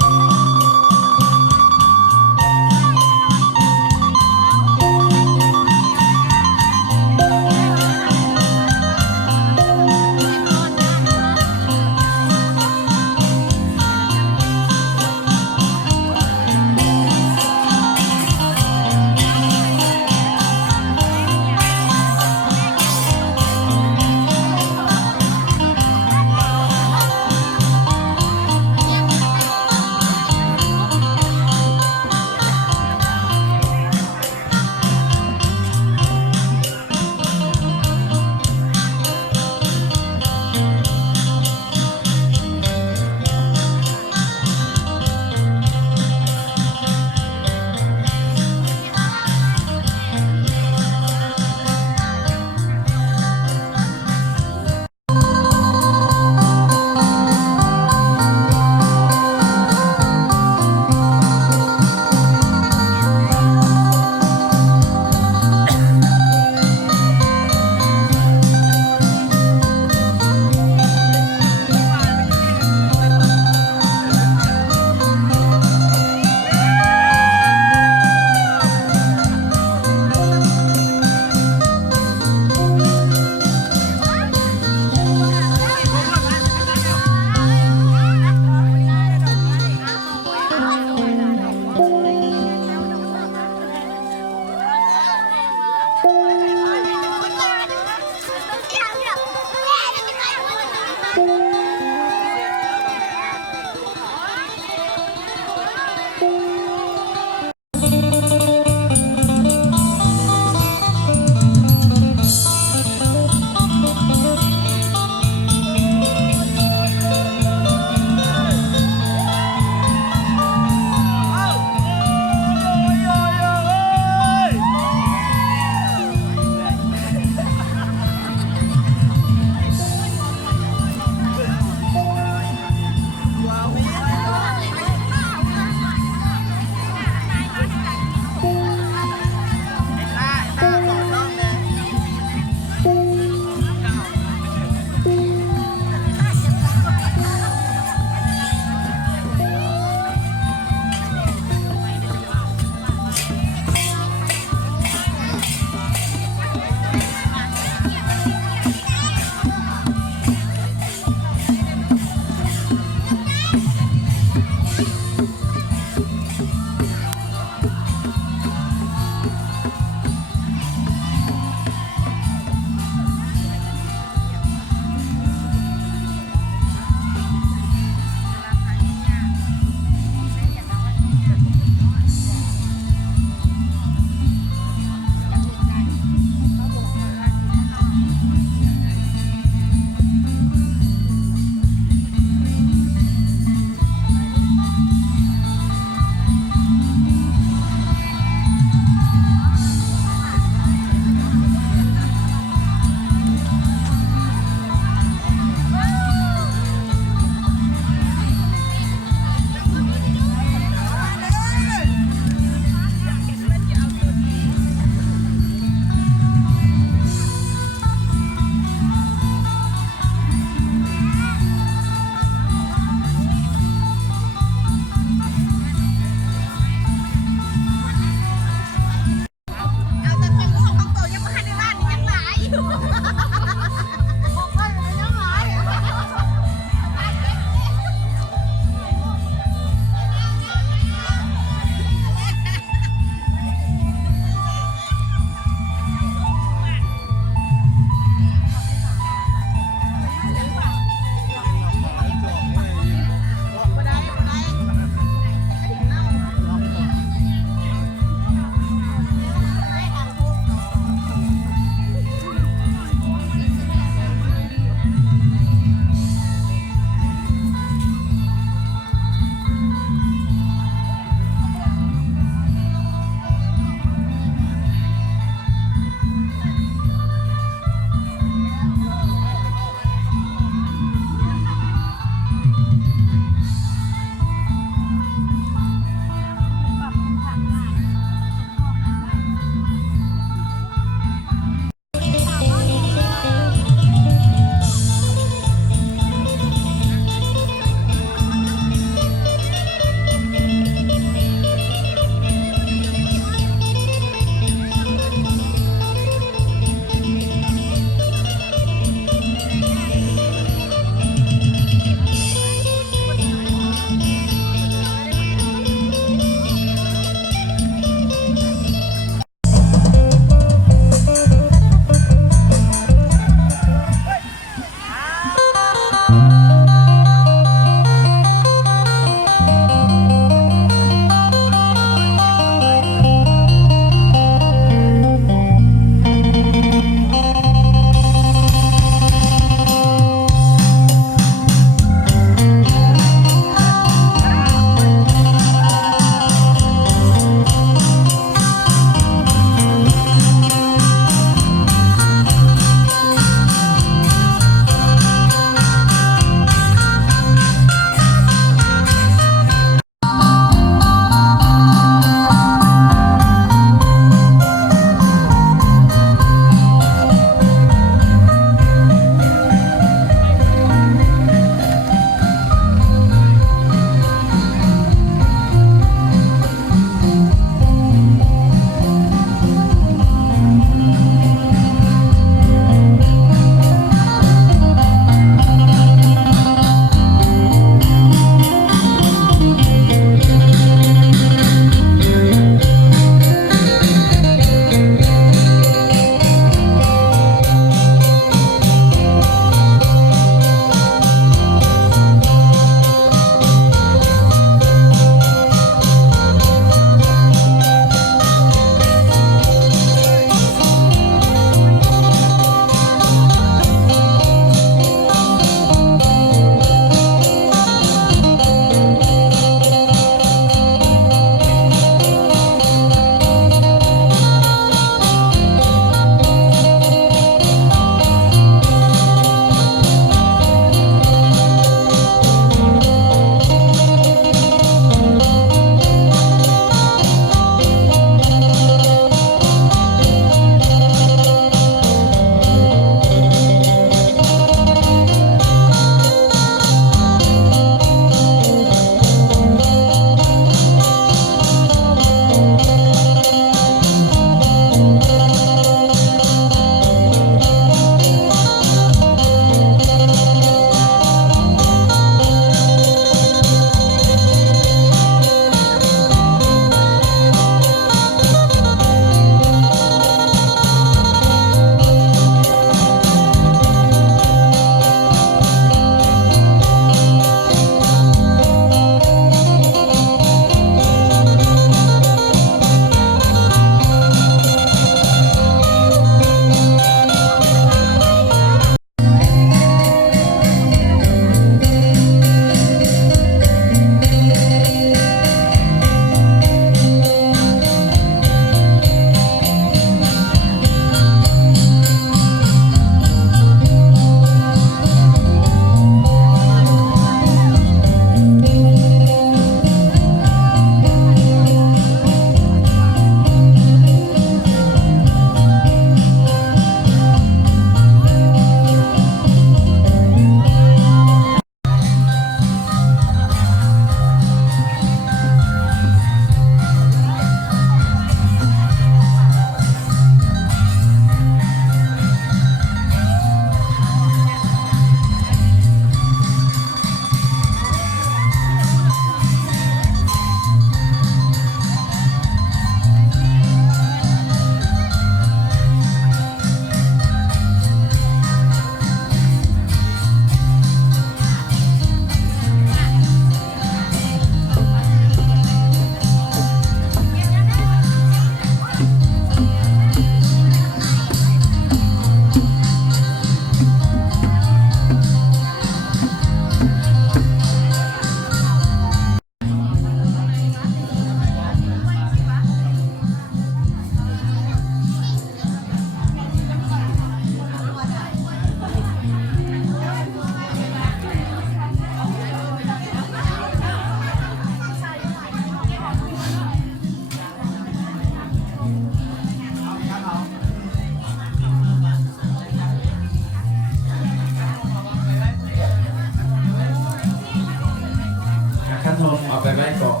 เอาไปไว้ก่อน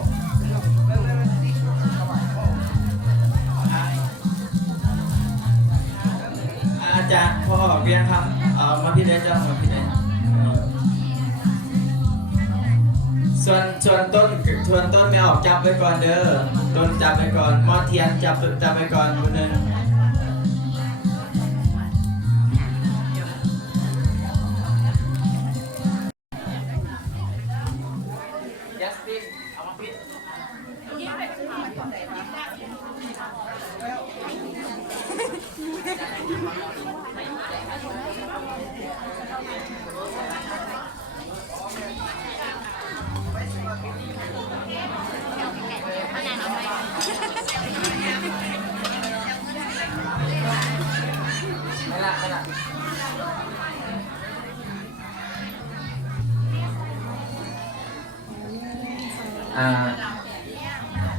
อาจารย์พ่อเรียนครับมาพี่ได้เจ้ามาพี่ได้ส่วนต้นไม่ออกจับไว้ก่อนเด้อต้นจับไว้ก่อนมอเทียนจับไว้ก่อนคนหนึ่ง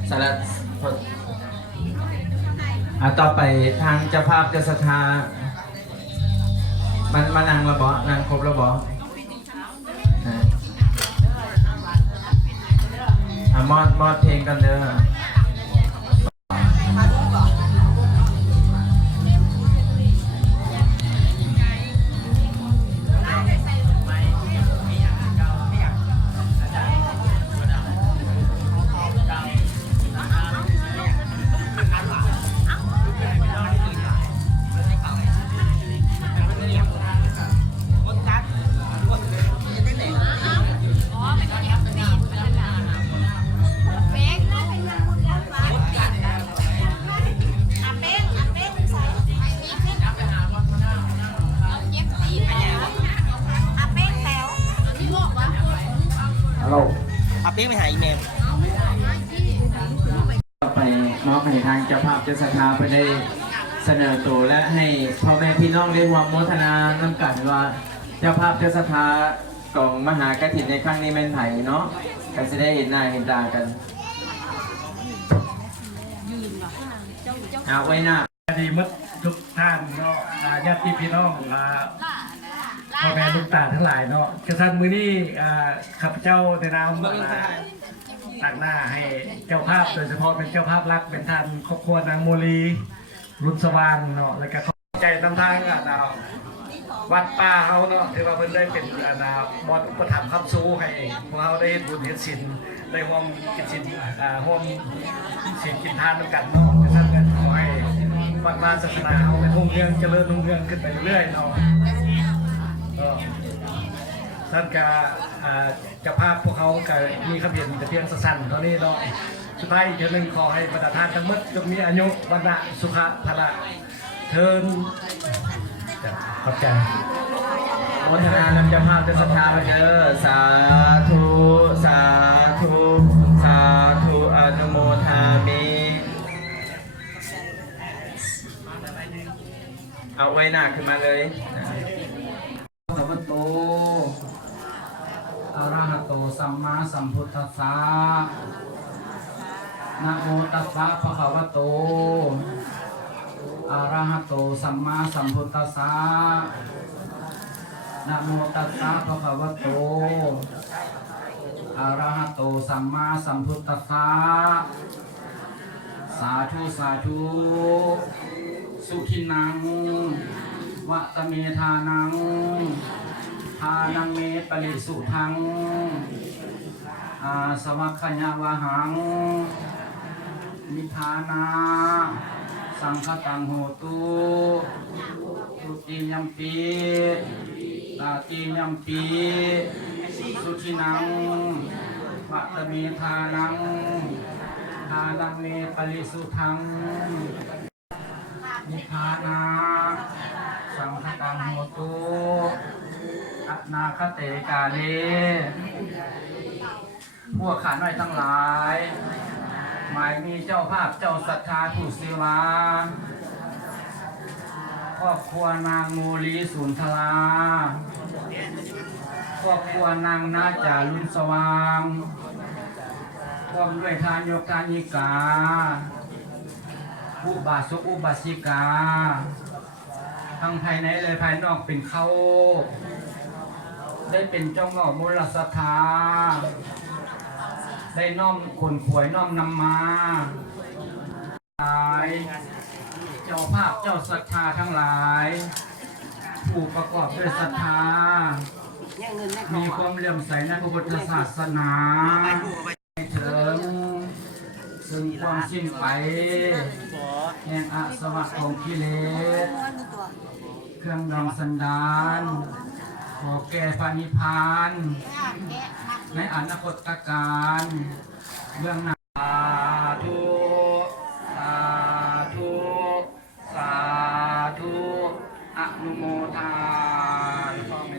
สาระต่อไปทางเจ้าภาพเจ้าศรัทธามันมานางระบอนางครบระบอมอดเพลงกันเด้ออาเป้งไปหาอีเมล ไปมอบให้ทางเจ้าภาพเจ้าศรัทธาไปได้เสนอตัวและให้พ่อแม่พี่น้องได้ร่วมโมทนานำกันว่าเจ้าภาพเจ้าศรัทธาของมหากฐินในครั้งนี้เป็นไผ่เนาะก็จะได้เห็นหน้าเห็นตากันเอาไว้หน้า ดีมัดทุกท่านเนาะญาติพี่น้องพ่อแม่ลูกตาทั้งหลายเนาะกระสันมือนี้ข้าพเจ้าในนามตั้งหน้าให้เจ้าภาพโดยเฉพาะเป็นเจ้าภาพรักเป็นท่านครอบครัวนางโมลีรุ่นสว่างเนาะแล้วก็เข้าใจตามทางวัดป่าเขาเนาะถือว่าเพิ่นได้เป็นบอดอุปถัมภ์คำสู้ให้พวกเขาได้บุญเห็นศีลได้ร่วมกินศีลร่วมศีลกินทานด้วยกันเนาะกระสันกันขอให้วัดวาศาสนาเขาเป็นรุ่งเรืองเจริญรุ่งเรืองขึ้นไปเรื่อยเนาะท่านกับเจ้าภาพพวกเขาก็มีขบเห็นแต่เพียงสั้นๆเท่านี้เนาะสุดท้ายอีกหนึ่งขอให้ประธานทั้งหมดจงมีอายุวันนะสุขะพละเทินขอบใจ โมทนานำเจ้าภาพเจ้าศรัทธาไปเด้อสาธุสาธุสาธุอนุโมทามิเอาไว้หน้าขึ้นมาเลยพระพุทโธอะระหะโตสัมมาสัมพุทธัสสะนะโมตัสสะภะคะวะโตอะระหะโตสัมมาสัมพุทธัสสะนะโมตัสสะภะคะวะโตอะระหะโตสัมมาสัมพุทธัสสะสาธุสาธุสุขินังวัตเมธานังทานังเมปริสุทังอาสวัคขญาวหังนิทานาสังฆตังโหตุทุติยัมปีตาติยัมปีสุขินังวัตเมธานังทานังเมปริสุทังนิพานาสังฆตังโหตุอัตนาคเตกาเลพวกข้าน้อยทั้งหลายหมายมีเจ้าภาพเจ้าศรัทธาผู้ศิลาครอบครัวนางโมลีสุนทรา ครอบครัวนางนาจารุนสว่างพร้อมด้วยทานโยกานิกาอุบาสกอุบาสิกาทั้งภายในเลยภายนอกเป็นเขาได้เป็นเจ้าเงามูลศรัทธา ได้น้อมคนขวยน้อมนำมาหลายเจ้าภาพเจ้าศรัทธาทั้งหลายผู้ประกอบด้วยศรัทธามีความเลื่อมใสในพระพุทธศาสนาให้ถึงซึ่งความสิ้นไปแห่งอาสวะของกิเลสเครื่องดองสันดานขอแก่พระนิพพานในอนาคตการเรื่องหน้าสาธุสาธุสาธุอนุโมทนาพ่อแม่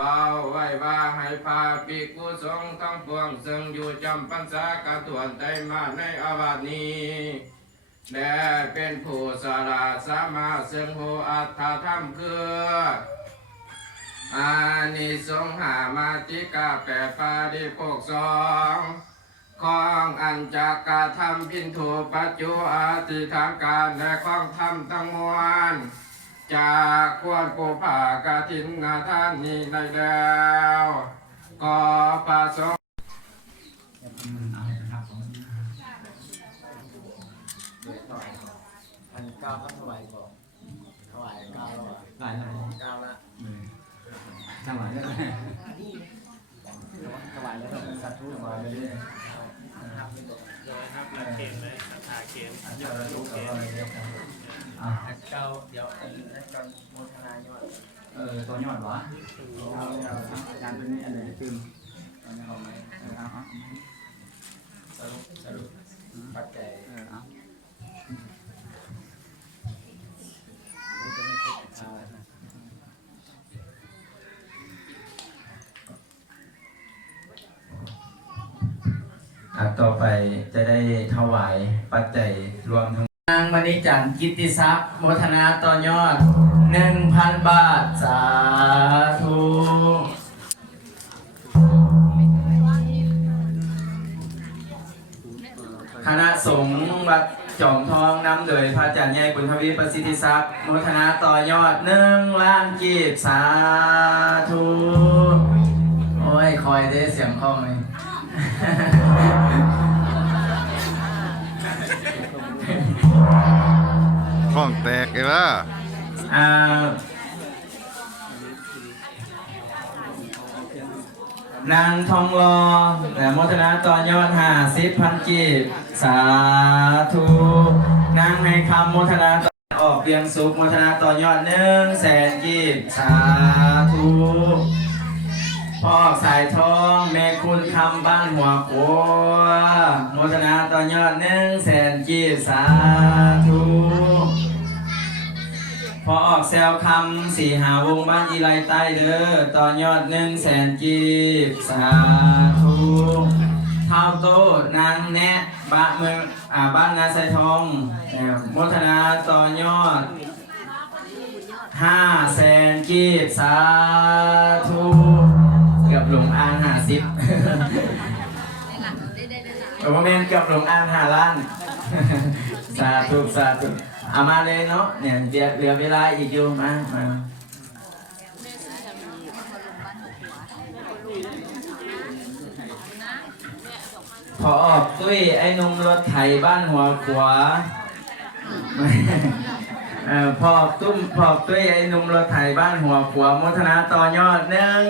ว้าวไหว้ว่าให้พาภิกษุสงฆ์ทั้งปวงซึ่งอยู่จำพรรษากระถวนไตรมาสในอาวาสนี้และเป็นผู้สละสามาซึ่งโหอัตถธรรมคืออานิสงส์หามาติกาแปดปาดิโภคสองของอัญจักรธรรมพินโทปัจจุอาติทางการและของธรรมทั้งมวลจากควรปูผากฐินนาท่านนี้ในแล้วก็ประสงค์พันเก้าก็ถวายก่อนถวายเก้าแล้วหลายแล้วเก้าละ ถวายแล้ว ถวายแล้วสัตว์ทุกถวายไปเรื่อย เก้าเดี๋ยวการโมทนายอด ตัวยอดวะอาจารย์เป็นอันไหนตึม เอาไหมสรุปปัจจัย ต่อไปจะได้ถวายปัจจัยรวมทั้งนางมณีจันทร์กิตติทรัพย์โมทนาต่อยอด 1,000 บาท สาธุคณะสงฆ์วัดจอมทองนำโดยพระอาจารย์ใหญ่บุญทวีประสิทธิทรัพย์โมทนาต่อยอด1 ล้านกีบสาธุโอ้ยคอยได้เสียงคล่องเลย ท้องแตกเลยล่ะ นางทองรอและโมทนาต่อยอด50,000 กีบสาธุนางในคำโมทนาต่อออกเบียงสุขโมทนาต่อยอด100,000 กีบสาธุพ่อสายทองแม่คุณคำบ้านหัวกัวโมทนาต่อยอด100,000 กีบสาธุพอออกแซวคำ4 หาวงบ้านอีไลใต้เด้อต่อยอด100,000 กีบสาธุเท้าโตนางแนะบ้านเมืองบ้านนาไซทองโมทนาต่อยอด500,000 กีบสาธุเกือบหลงอ่าน50โอ้แม่นเกือบหลงอ่าน5 ล้าน สาธุสาธุเอามาเลยเนาะเนี่ยเหลือเวลาอีกอยู่มาพอออกตุ้ยไอ้นุ่มรถไถบ้านหัวขวาพอตุ้ยไอ้นุ่มรถไถบ้านหัวขวาโมทนาต่อยอด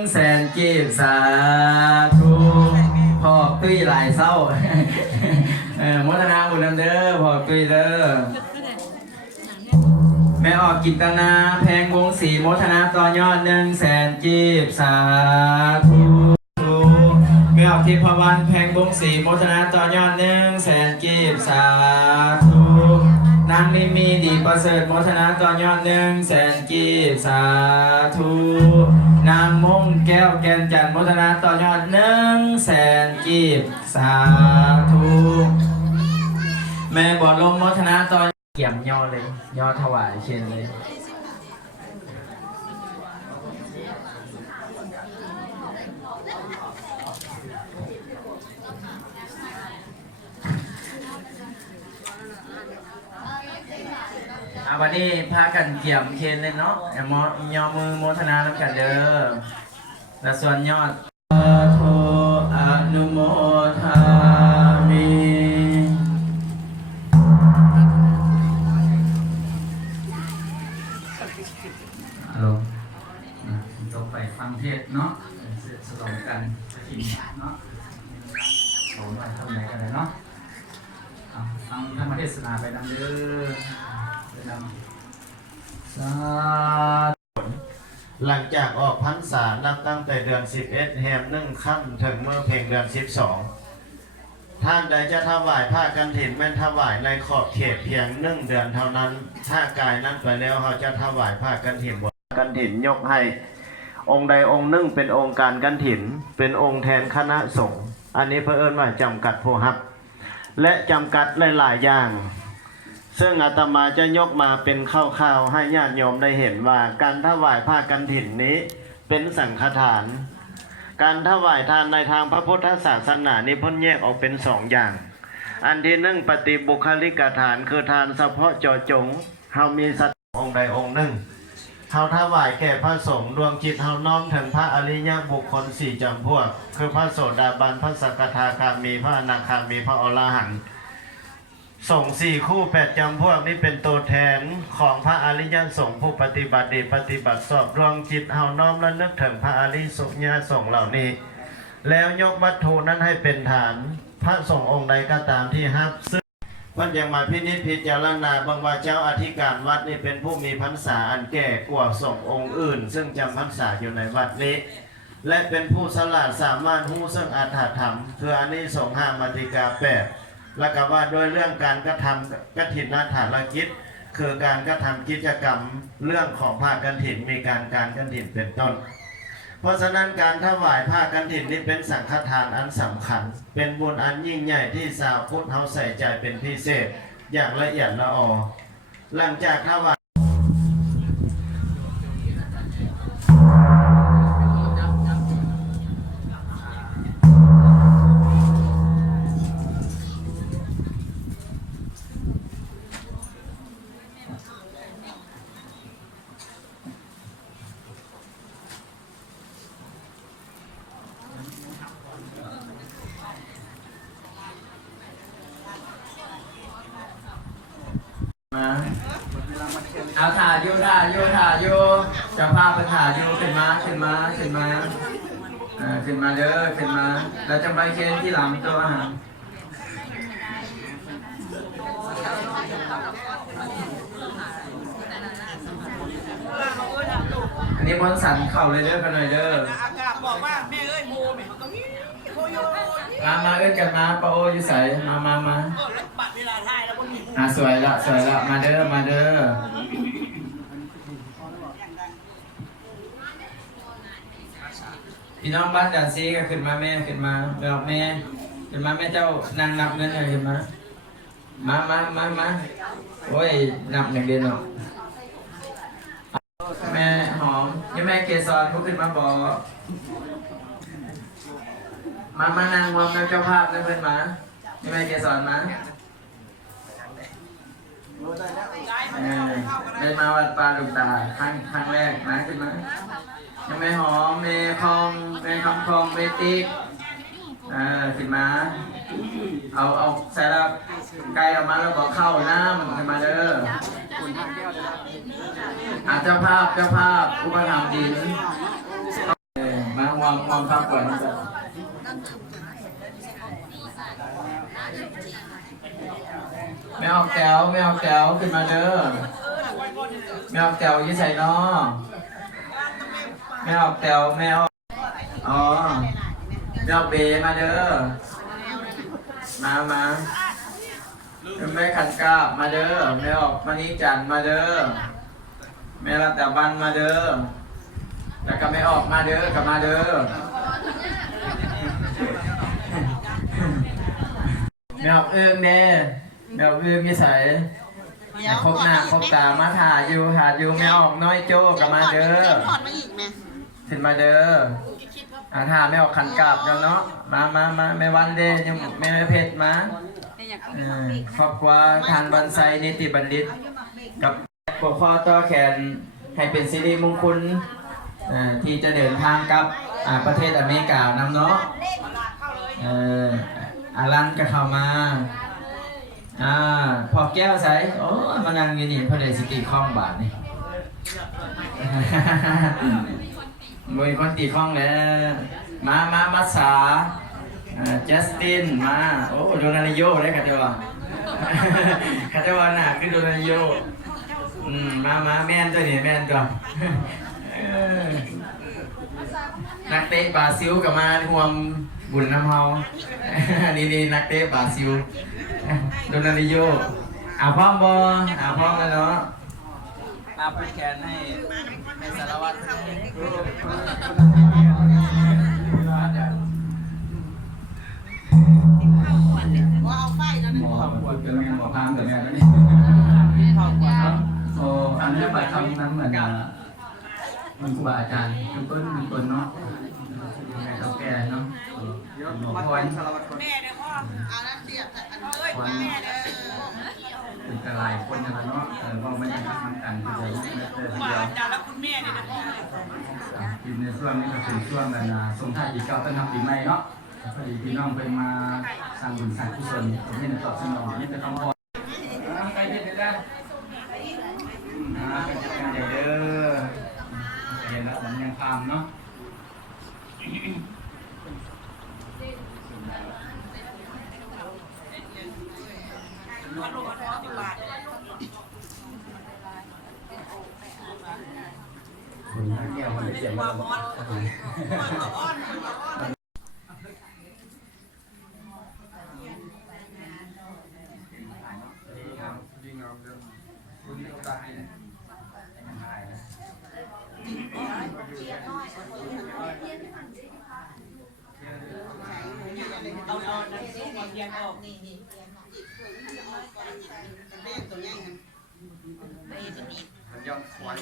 100,000 กีบสาธุพอตุ้ยหลายเศร้าโมทนาบุญนำเด้อพอตุ้ยเด้อแม่ออกกิตนาแพงวงศรีโมทนาต่อยอด100,000 กีบสาธุแม่ออกทิพวรรณแพงวงศรีโมทนาต่อยอด100,000 กีบสาธุนางนิมีดีประเสริฐโมทนาต่อยอด100,000 กีบสาธุนางมงแก้วแกนจันทร์โมทนาต่อยอด100,000 กีบสาธุแม่บอดลมโมทนาต่อเกี่ยมย่อเลยย่อถวายเช่นเลย วันนี้พากันเกี่ยมเคนเลยเนาะยอมือโมทนาน้ำกันเด้อและส่วนยอดโทอนุโมทามิลง ต้องไปฟังเทศเนาะสลองกันกินเนาะโอ้ยทำไหนกันเลยเนาะฟังธรรมเทศนาไปนำเด้อไปนำ สา หลังจากออกพรรษานับตั้งแต่เดือน11แฮม1ค่ำถึงเมื่อเพ่งเดือน12ท่านใดจะถวายผ้ากันถินแม่นถวายในขอบเขตเพียง1 เดือนเท่านั้นถ้ากายนั้นไปแล้วเขาจะถวายผ้ากันถินบนกันถินยกให้องค์ใดองค์หนึ่งเป็นองค์การกันถินเป็นองค์แทนคณะสงฆ์อันนี้เพื่อเอิ้นว่าจำกัดผู้รับและจำกัดหลายๆอย่างซึ่งอาตมาจะยกมาเป็นคร่าวๆให้ญาติโยมได้เห็นว่าการถวายผ้ากันถินนี้เป็นสังฆทานการถวายทานในทางพระพุทธศาสนานี้พ้นแยกออกเป็น2 อย่างอันที่1ปฏิบุคลิกทานคือทานเฉพาะเจาะจงเฮามีสัตว์องค์ใดองค์หนึ่งเฮาถวายแก่พระสงฆ์ดวงจิตเฮาน้อมถึงพระอริยบุคคล4 จำพวกคือพระโสดาบันพระสกทาคามีพระอนาคามีพระอรหันต์ส่ง4 คู่8 จำพวกนี้เป็นตัวแทนของพระอริยสงฆ์ผู้ปฏิบัติดีปฏิบัติชอบดวงจิตเฮาน้อมและนึกถึงพระอริยสงฆ์เหล่านี้แล้วยกวัตถุนั้นให้เป็นฐานพระสงฆ์องค์ใดก็ตามที่ฮับซึ่งมันยังมาพินิจพิจารณาบางว่าเจ้าอธิการวัดนี่เป็นผู้มีพรรษาอันแก่กว่าสงฆ์องค์อื่นซึ่งจำพรรษาอยู่ในวัดนี้และเป็นผู้ฉลาดสามารถรู้ซึ่งอาถรรพ์ธรรมคืออานิสงส์5 มาติกา 8และก็ว่าโดยเรื่องการกระทำกฐินฐานกิจคือการกระทำกิจกรรมเรื่องของผ้ากฐินมีการกฐินเป็นต้นเพราะฉะนั้นการถวายผ้ากฐินนี้เป็นสังฆทานอันสำคัญเป็นบุญอันยิ่งใหญ่ที่ชาวพุทธเฮาใส่ใจเป็นพิเศษอย่างละเอียดละออหลังจากถวาย มาเอาถ่ายอยู่จะพาไปถ่ายอยู่ขึ้นมาเด้อขึ้นมาแล้วจะไปเค้นที่หลังตัวอาหารอันนี้บนสันเข่าเลยเด้อกันหน่อยเด้ออากาศบอกว่าแม่เอ้ยโมแม่ตรงนี้โมโยมาเอ้ยกันมาปะโออยู่ใส่มาสวยละมาเด้อพี่น้องบ้านด่านซีก็ขึ้นมาแม่ขึ้นมาบอกแม่ขึ้นมาแม่เจ้านางนับเงินเลยขึ้นมาโอ้ยนับอย่างเดียวเนาะแม่หอมยังแม่เกสรเขาขึ้นมาบอกมานั่งมองเจ้าภาพนั่นเพื่อนมายังแม่เกสรมาได้มาวัดปลาลูกตาครั้งแรกมาขึ้นมายังไม่หอมเมคองเมคำคองเมติ๊กขึ้นมาเอาใส่ละไก่ออกมาแล้วบอกเข้าน้ำขึ้นมาเด้อเจ้าภาพอุปถัมภ์ดินมาวางภาพก่อนไม่เอาแก้วขึ้นมาเด้อไม่เอาแก้วยี่ใส่นอไม่เอาแก้วไม่เอาอ๋อไม่เอาเบมาเด้อมาไม่ขันกาบมาเด้อไม่ออกมานี้จันมาเด้อไม่รับแต่บันมาเด้อแล้วก็ไม่ออกมาเด้อกับมาเด้อไม่ออกเอื้องเด้เดี๋ยวลืมนิสัยครบหน้าครบตามาถ่ายอยู่ไม่ออกน้อยโจ้กับมาเด้อขึ้นมาเด้อ ถ้าไม่ออกขันกราบจังเนาะมาแม่วันเดยังแม่เพชรมาครอบครัวทานบันไซนิติบัณฑิตกับปกครองต่อแขนให้เป็นสิริมงคลที่จะเดินทางกับประเทศอเมริกานำเนาะอารันก็เข้ามาพอแก้วใส่โอ้มานั่งอยู่นี่พอได้สิตีข้องบาทนี่ มวยคนตีข้องแล้วมาสาจัสตินมาโอ้โดนาริโยได้กันเดียวกันเดียวน่ะคือโดนาริโยมาแม่นตัวนี้แม่นตัวนักเตะบราซิลกับมาห่วมบุญน้ำเฮานี่นักเตะบราซิลโดนาริโยพร้อมบ่พร้อมแล้วเนาะพูดแขนให้สารวัตรอันนี้ไปทำนั้นเหมือนมันครูบาอาจารย์เป็นต้นเนาะเท่าแก่เนาะหลวงพ่อแม่เด้อพ่อเอาละเสียบอันเอ้ยแม่เด้อเป็นกระไรคนนะเนาะว่าไม่ได้ทำกันคือจะครูบาอาจารย์และคุณแม่เด้อพ่ออยู่ในช่วงนี้ก็เป็นช่วงนั้นสงท้ายปีเก่าต้อนรับปีใหม่เนาะพอดีพี่น้องไปมาสร้างบุญสร้างกุศลผมให้ตอบสนองนี่เป็นคำพรไปเด็ดได้เป็นจัดการใหญ่เด้อเห็นแล้วผมยังทำเนาะคนเกี่ยวคนเกี่ยวมาย่อมควาย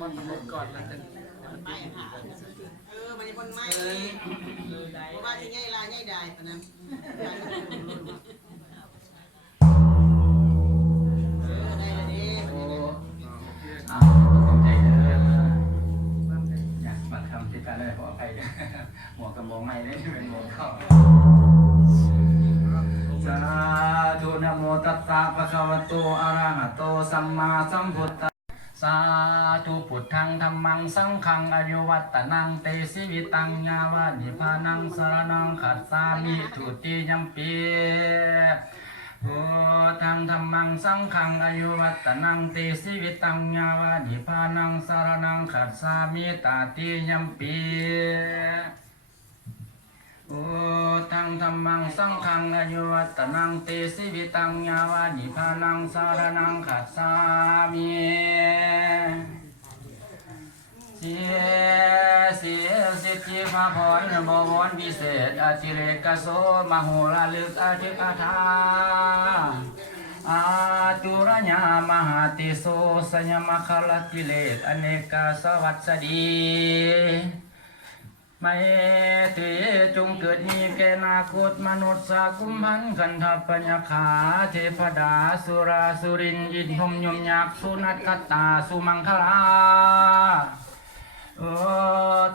มันลดก่อนแล้วกันไม่หามันมันไม่เพราะว่าที่ง่ายลายง่ายได้ตอนนั้นได้เลยดิใจเด้ออยากมาทำที่การเลยขออภัยหมวกกับหมวกใหม่ได้เป็นหมวกเข้าสาธุนะโมตัสสะภะคะวะโตอะระหะโตสัมมาสัมพุทธัสสะสาธุพุทธังธัมมังสังฆังอายุวัตนังเตสิวิตังญาวานิพานังสรณังขัสสามิทุติยัมปีพุทธังธัมมังสังฆังอายุวัตนังเตสิวิตังญาวานิพานังสรณังขัสสามิตาติยัมปีโอตังธัมมังสังฆังอายุวัตนังเตสิวิตังญาวานิพานังสารนังขัสสามิเสียสิทธิภาพรบวรวิเศษอธิเรกโสมโหฬารลึกอธิคธาอาตุรญามหาติโสสัญญมคลกิเลสอเนกสวัสดีไม่ตีจงเกิดมีแก่นาคตมนุษย์สากุมพันขันธปัญญาขาเทพดาสุราสุรินยินพรหมยมยักษ์สุนัตตาสุมังคลาอุ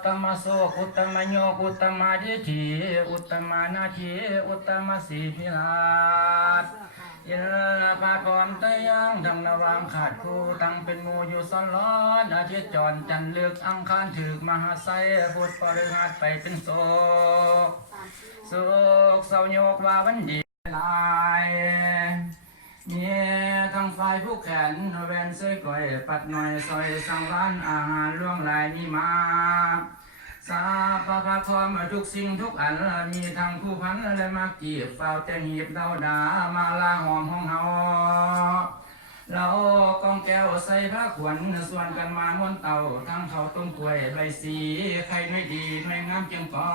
ตมะโสอุตมะโยอุตมะดิถีอุตมะนาทีอุตมะสีพิลาศยะปะกรตยังทั้งระวางขาดคู่ทั้งเป็นหมู่อยู่ซ้อนล้อนอาทิตย์จรจันทร์เลือกอังคารถึกมหาไสพุทธปริหัสไปเป็นโศกสุขเศร้าโยกว่าวันดีลายเนี่ยทั้งฝ่ายผู้แขนแวนเสยก่อยปัดหน่อยซอยสังร้านอาหารล่วงลายมีมาสาปะพะความทุกสิ่งทุกอันมีทั้งผู้พันและมากีบเฝ้าแต่หีบเดาดามาลาหอมห้องเฮาเรากองแก้วใส่ผ้าขวัญส่วนกันมามวนเต่าทั้งเขาต้มกล้วยใบสีใครไม่ดีไม่งามเพียงปอ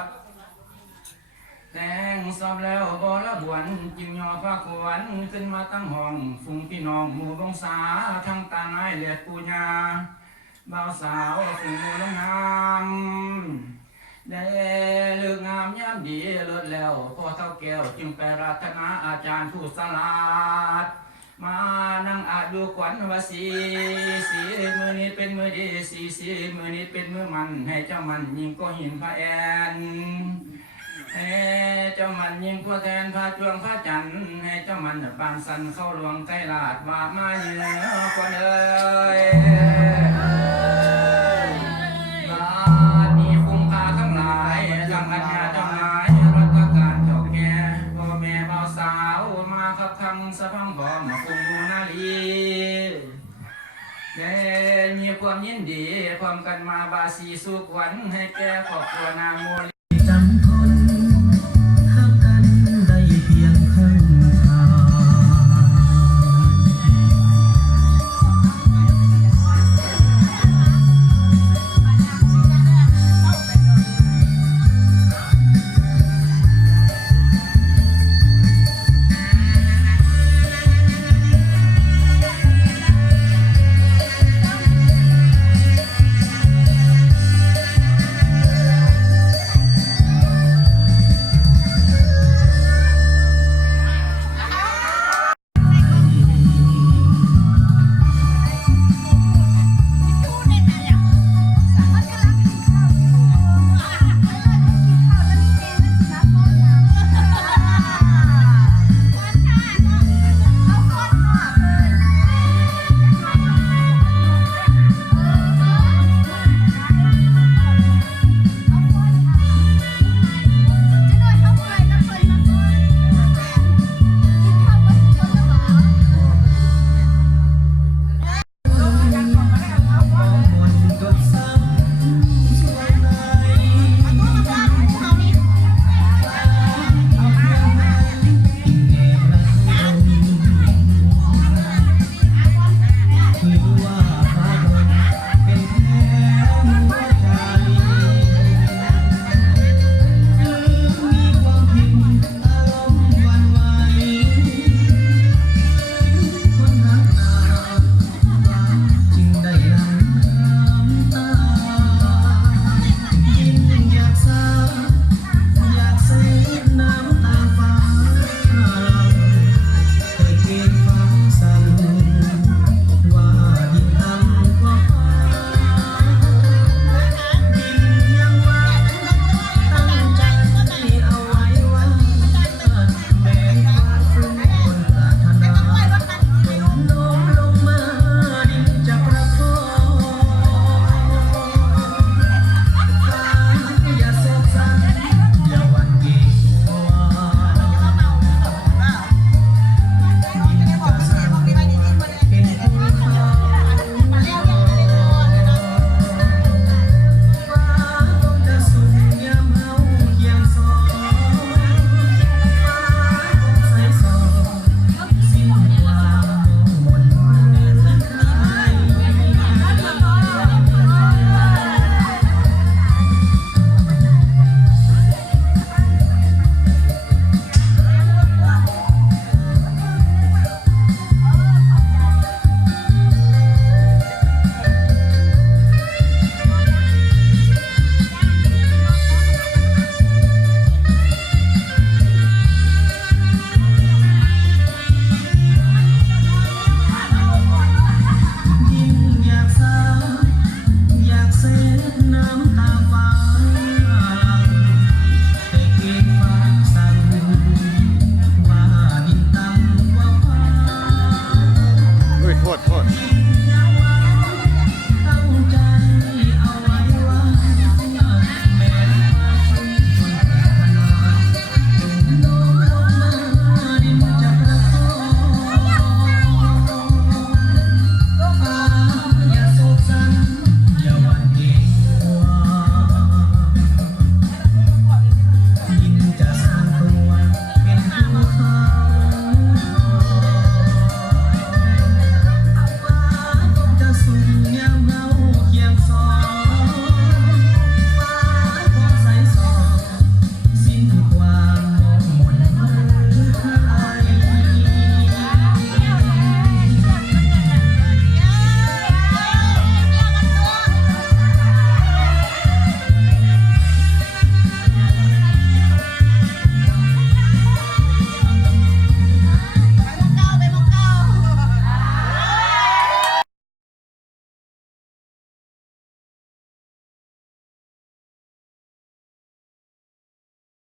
ดแต่งสอบแล้วบ่ละบวนจิมยอผ้าขวัญขึ้นมาตั้งห้องฟุ้งพี่น้องหมู่วงศาทั้งตาไม้เลียดปูญาบ่าวสาวฝูงหมู่ลงงาม เท่าแก้วจึงไปรัตนาอาจารย์ผู้สลาดมานั่งอาจดูขวัญวสีมือนี้เป็นมือดีสีมือนี้เป็นมือมันให้เจ้ามันยิงก็หินพระแอนให้เจ้ามันยิงพระแทนพระจวงพระจันทร์ให้เจ้ามันบานสันเข้าหลวงไกลลาดว่ามาเยอะคนเอ้ยบาดมีคุ้มค่าทั้งหลายทั้งอัญญาเจ้านายรัตการเจ้าแก่พ่อแม่เบาสาวมาขับคังสะพังบ่อมาคุมนาลีได้มีความยินดีพร้อมกันมาบาสีสุขวัญให้แก่ครอบครัวนางโม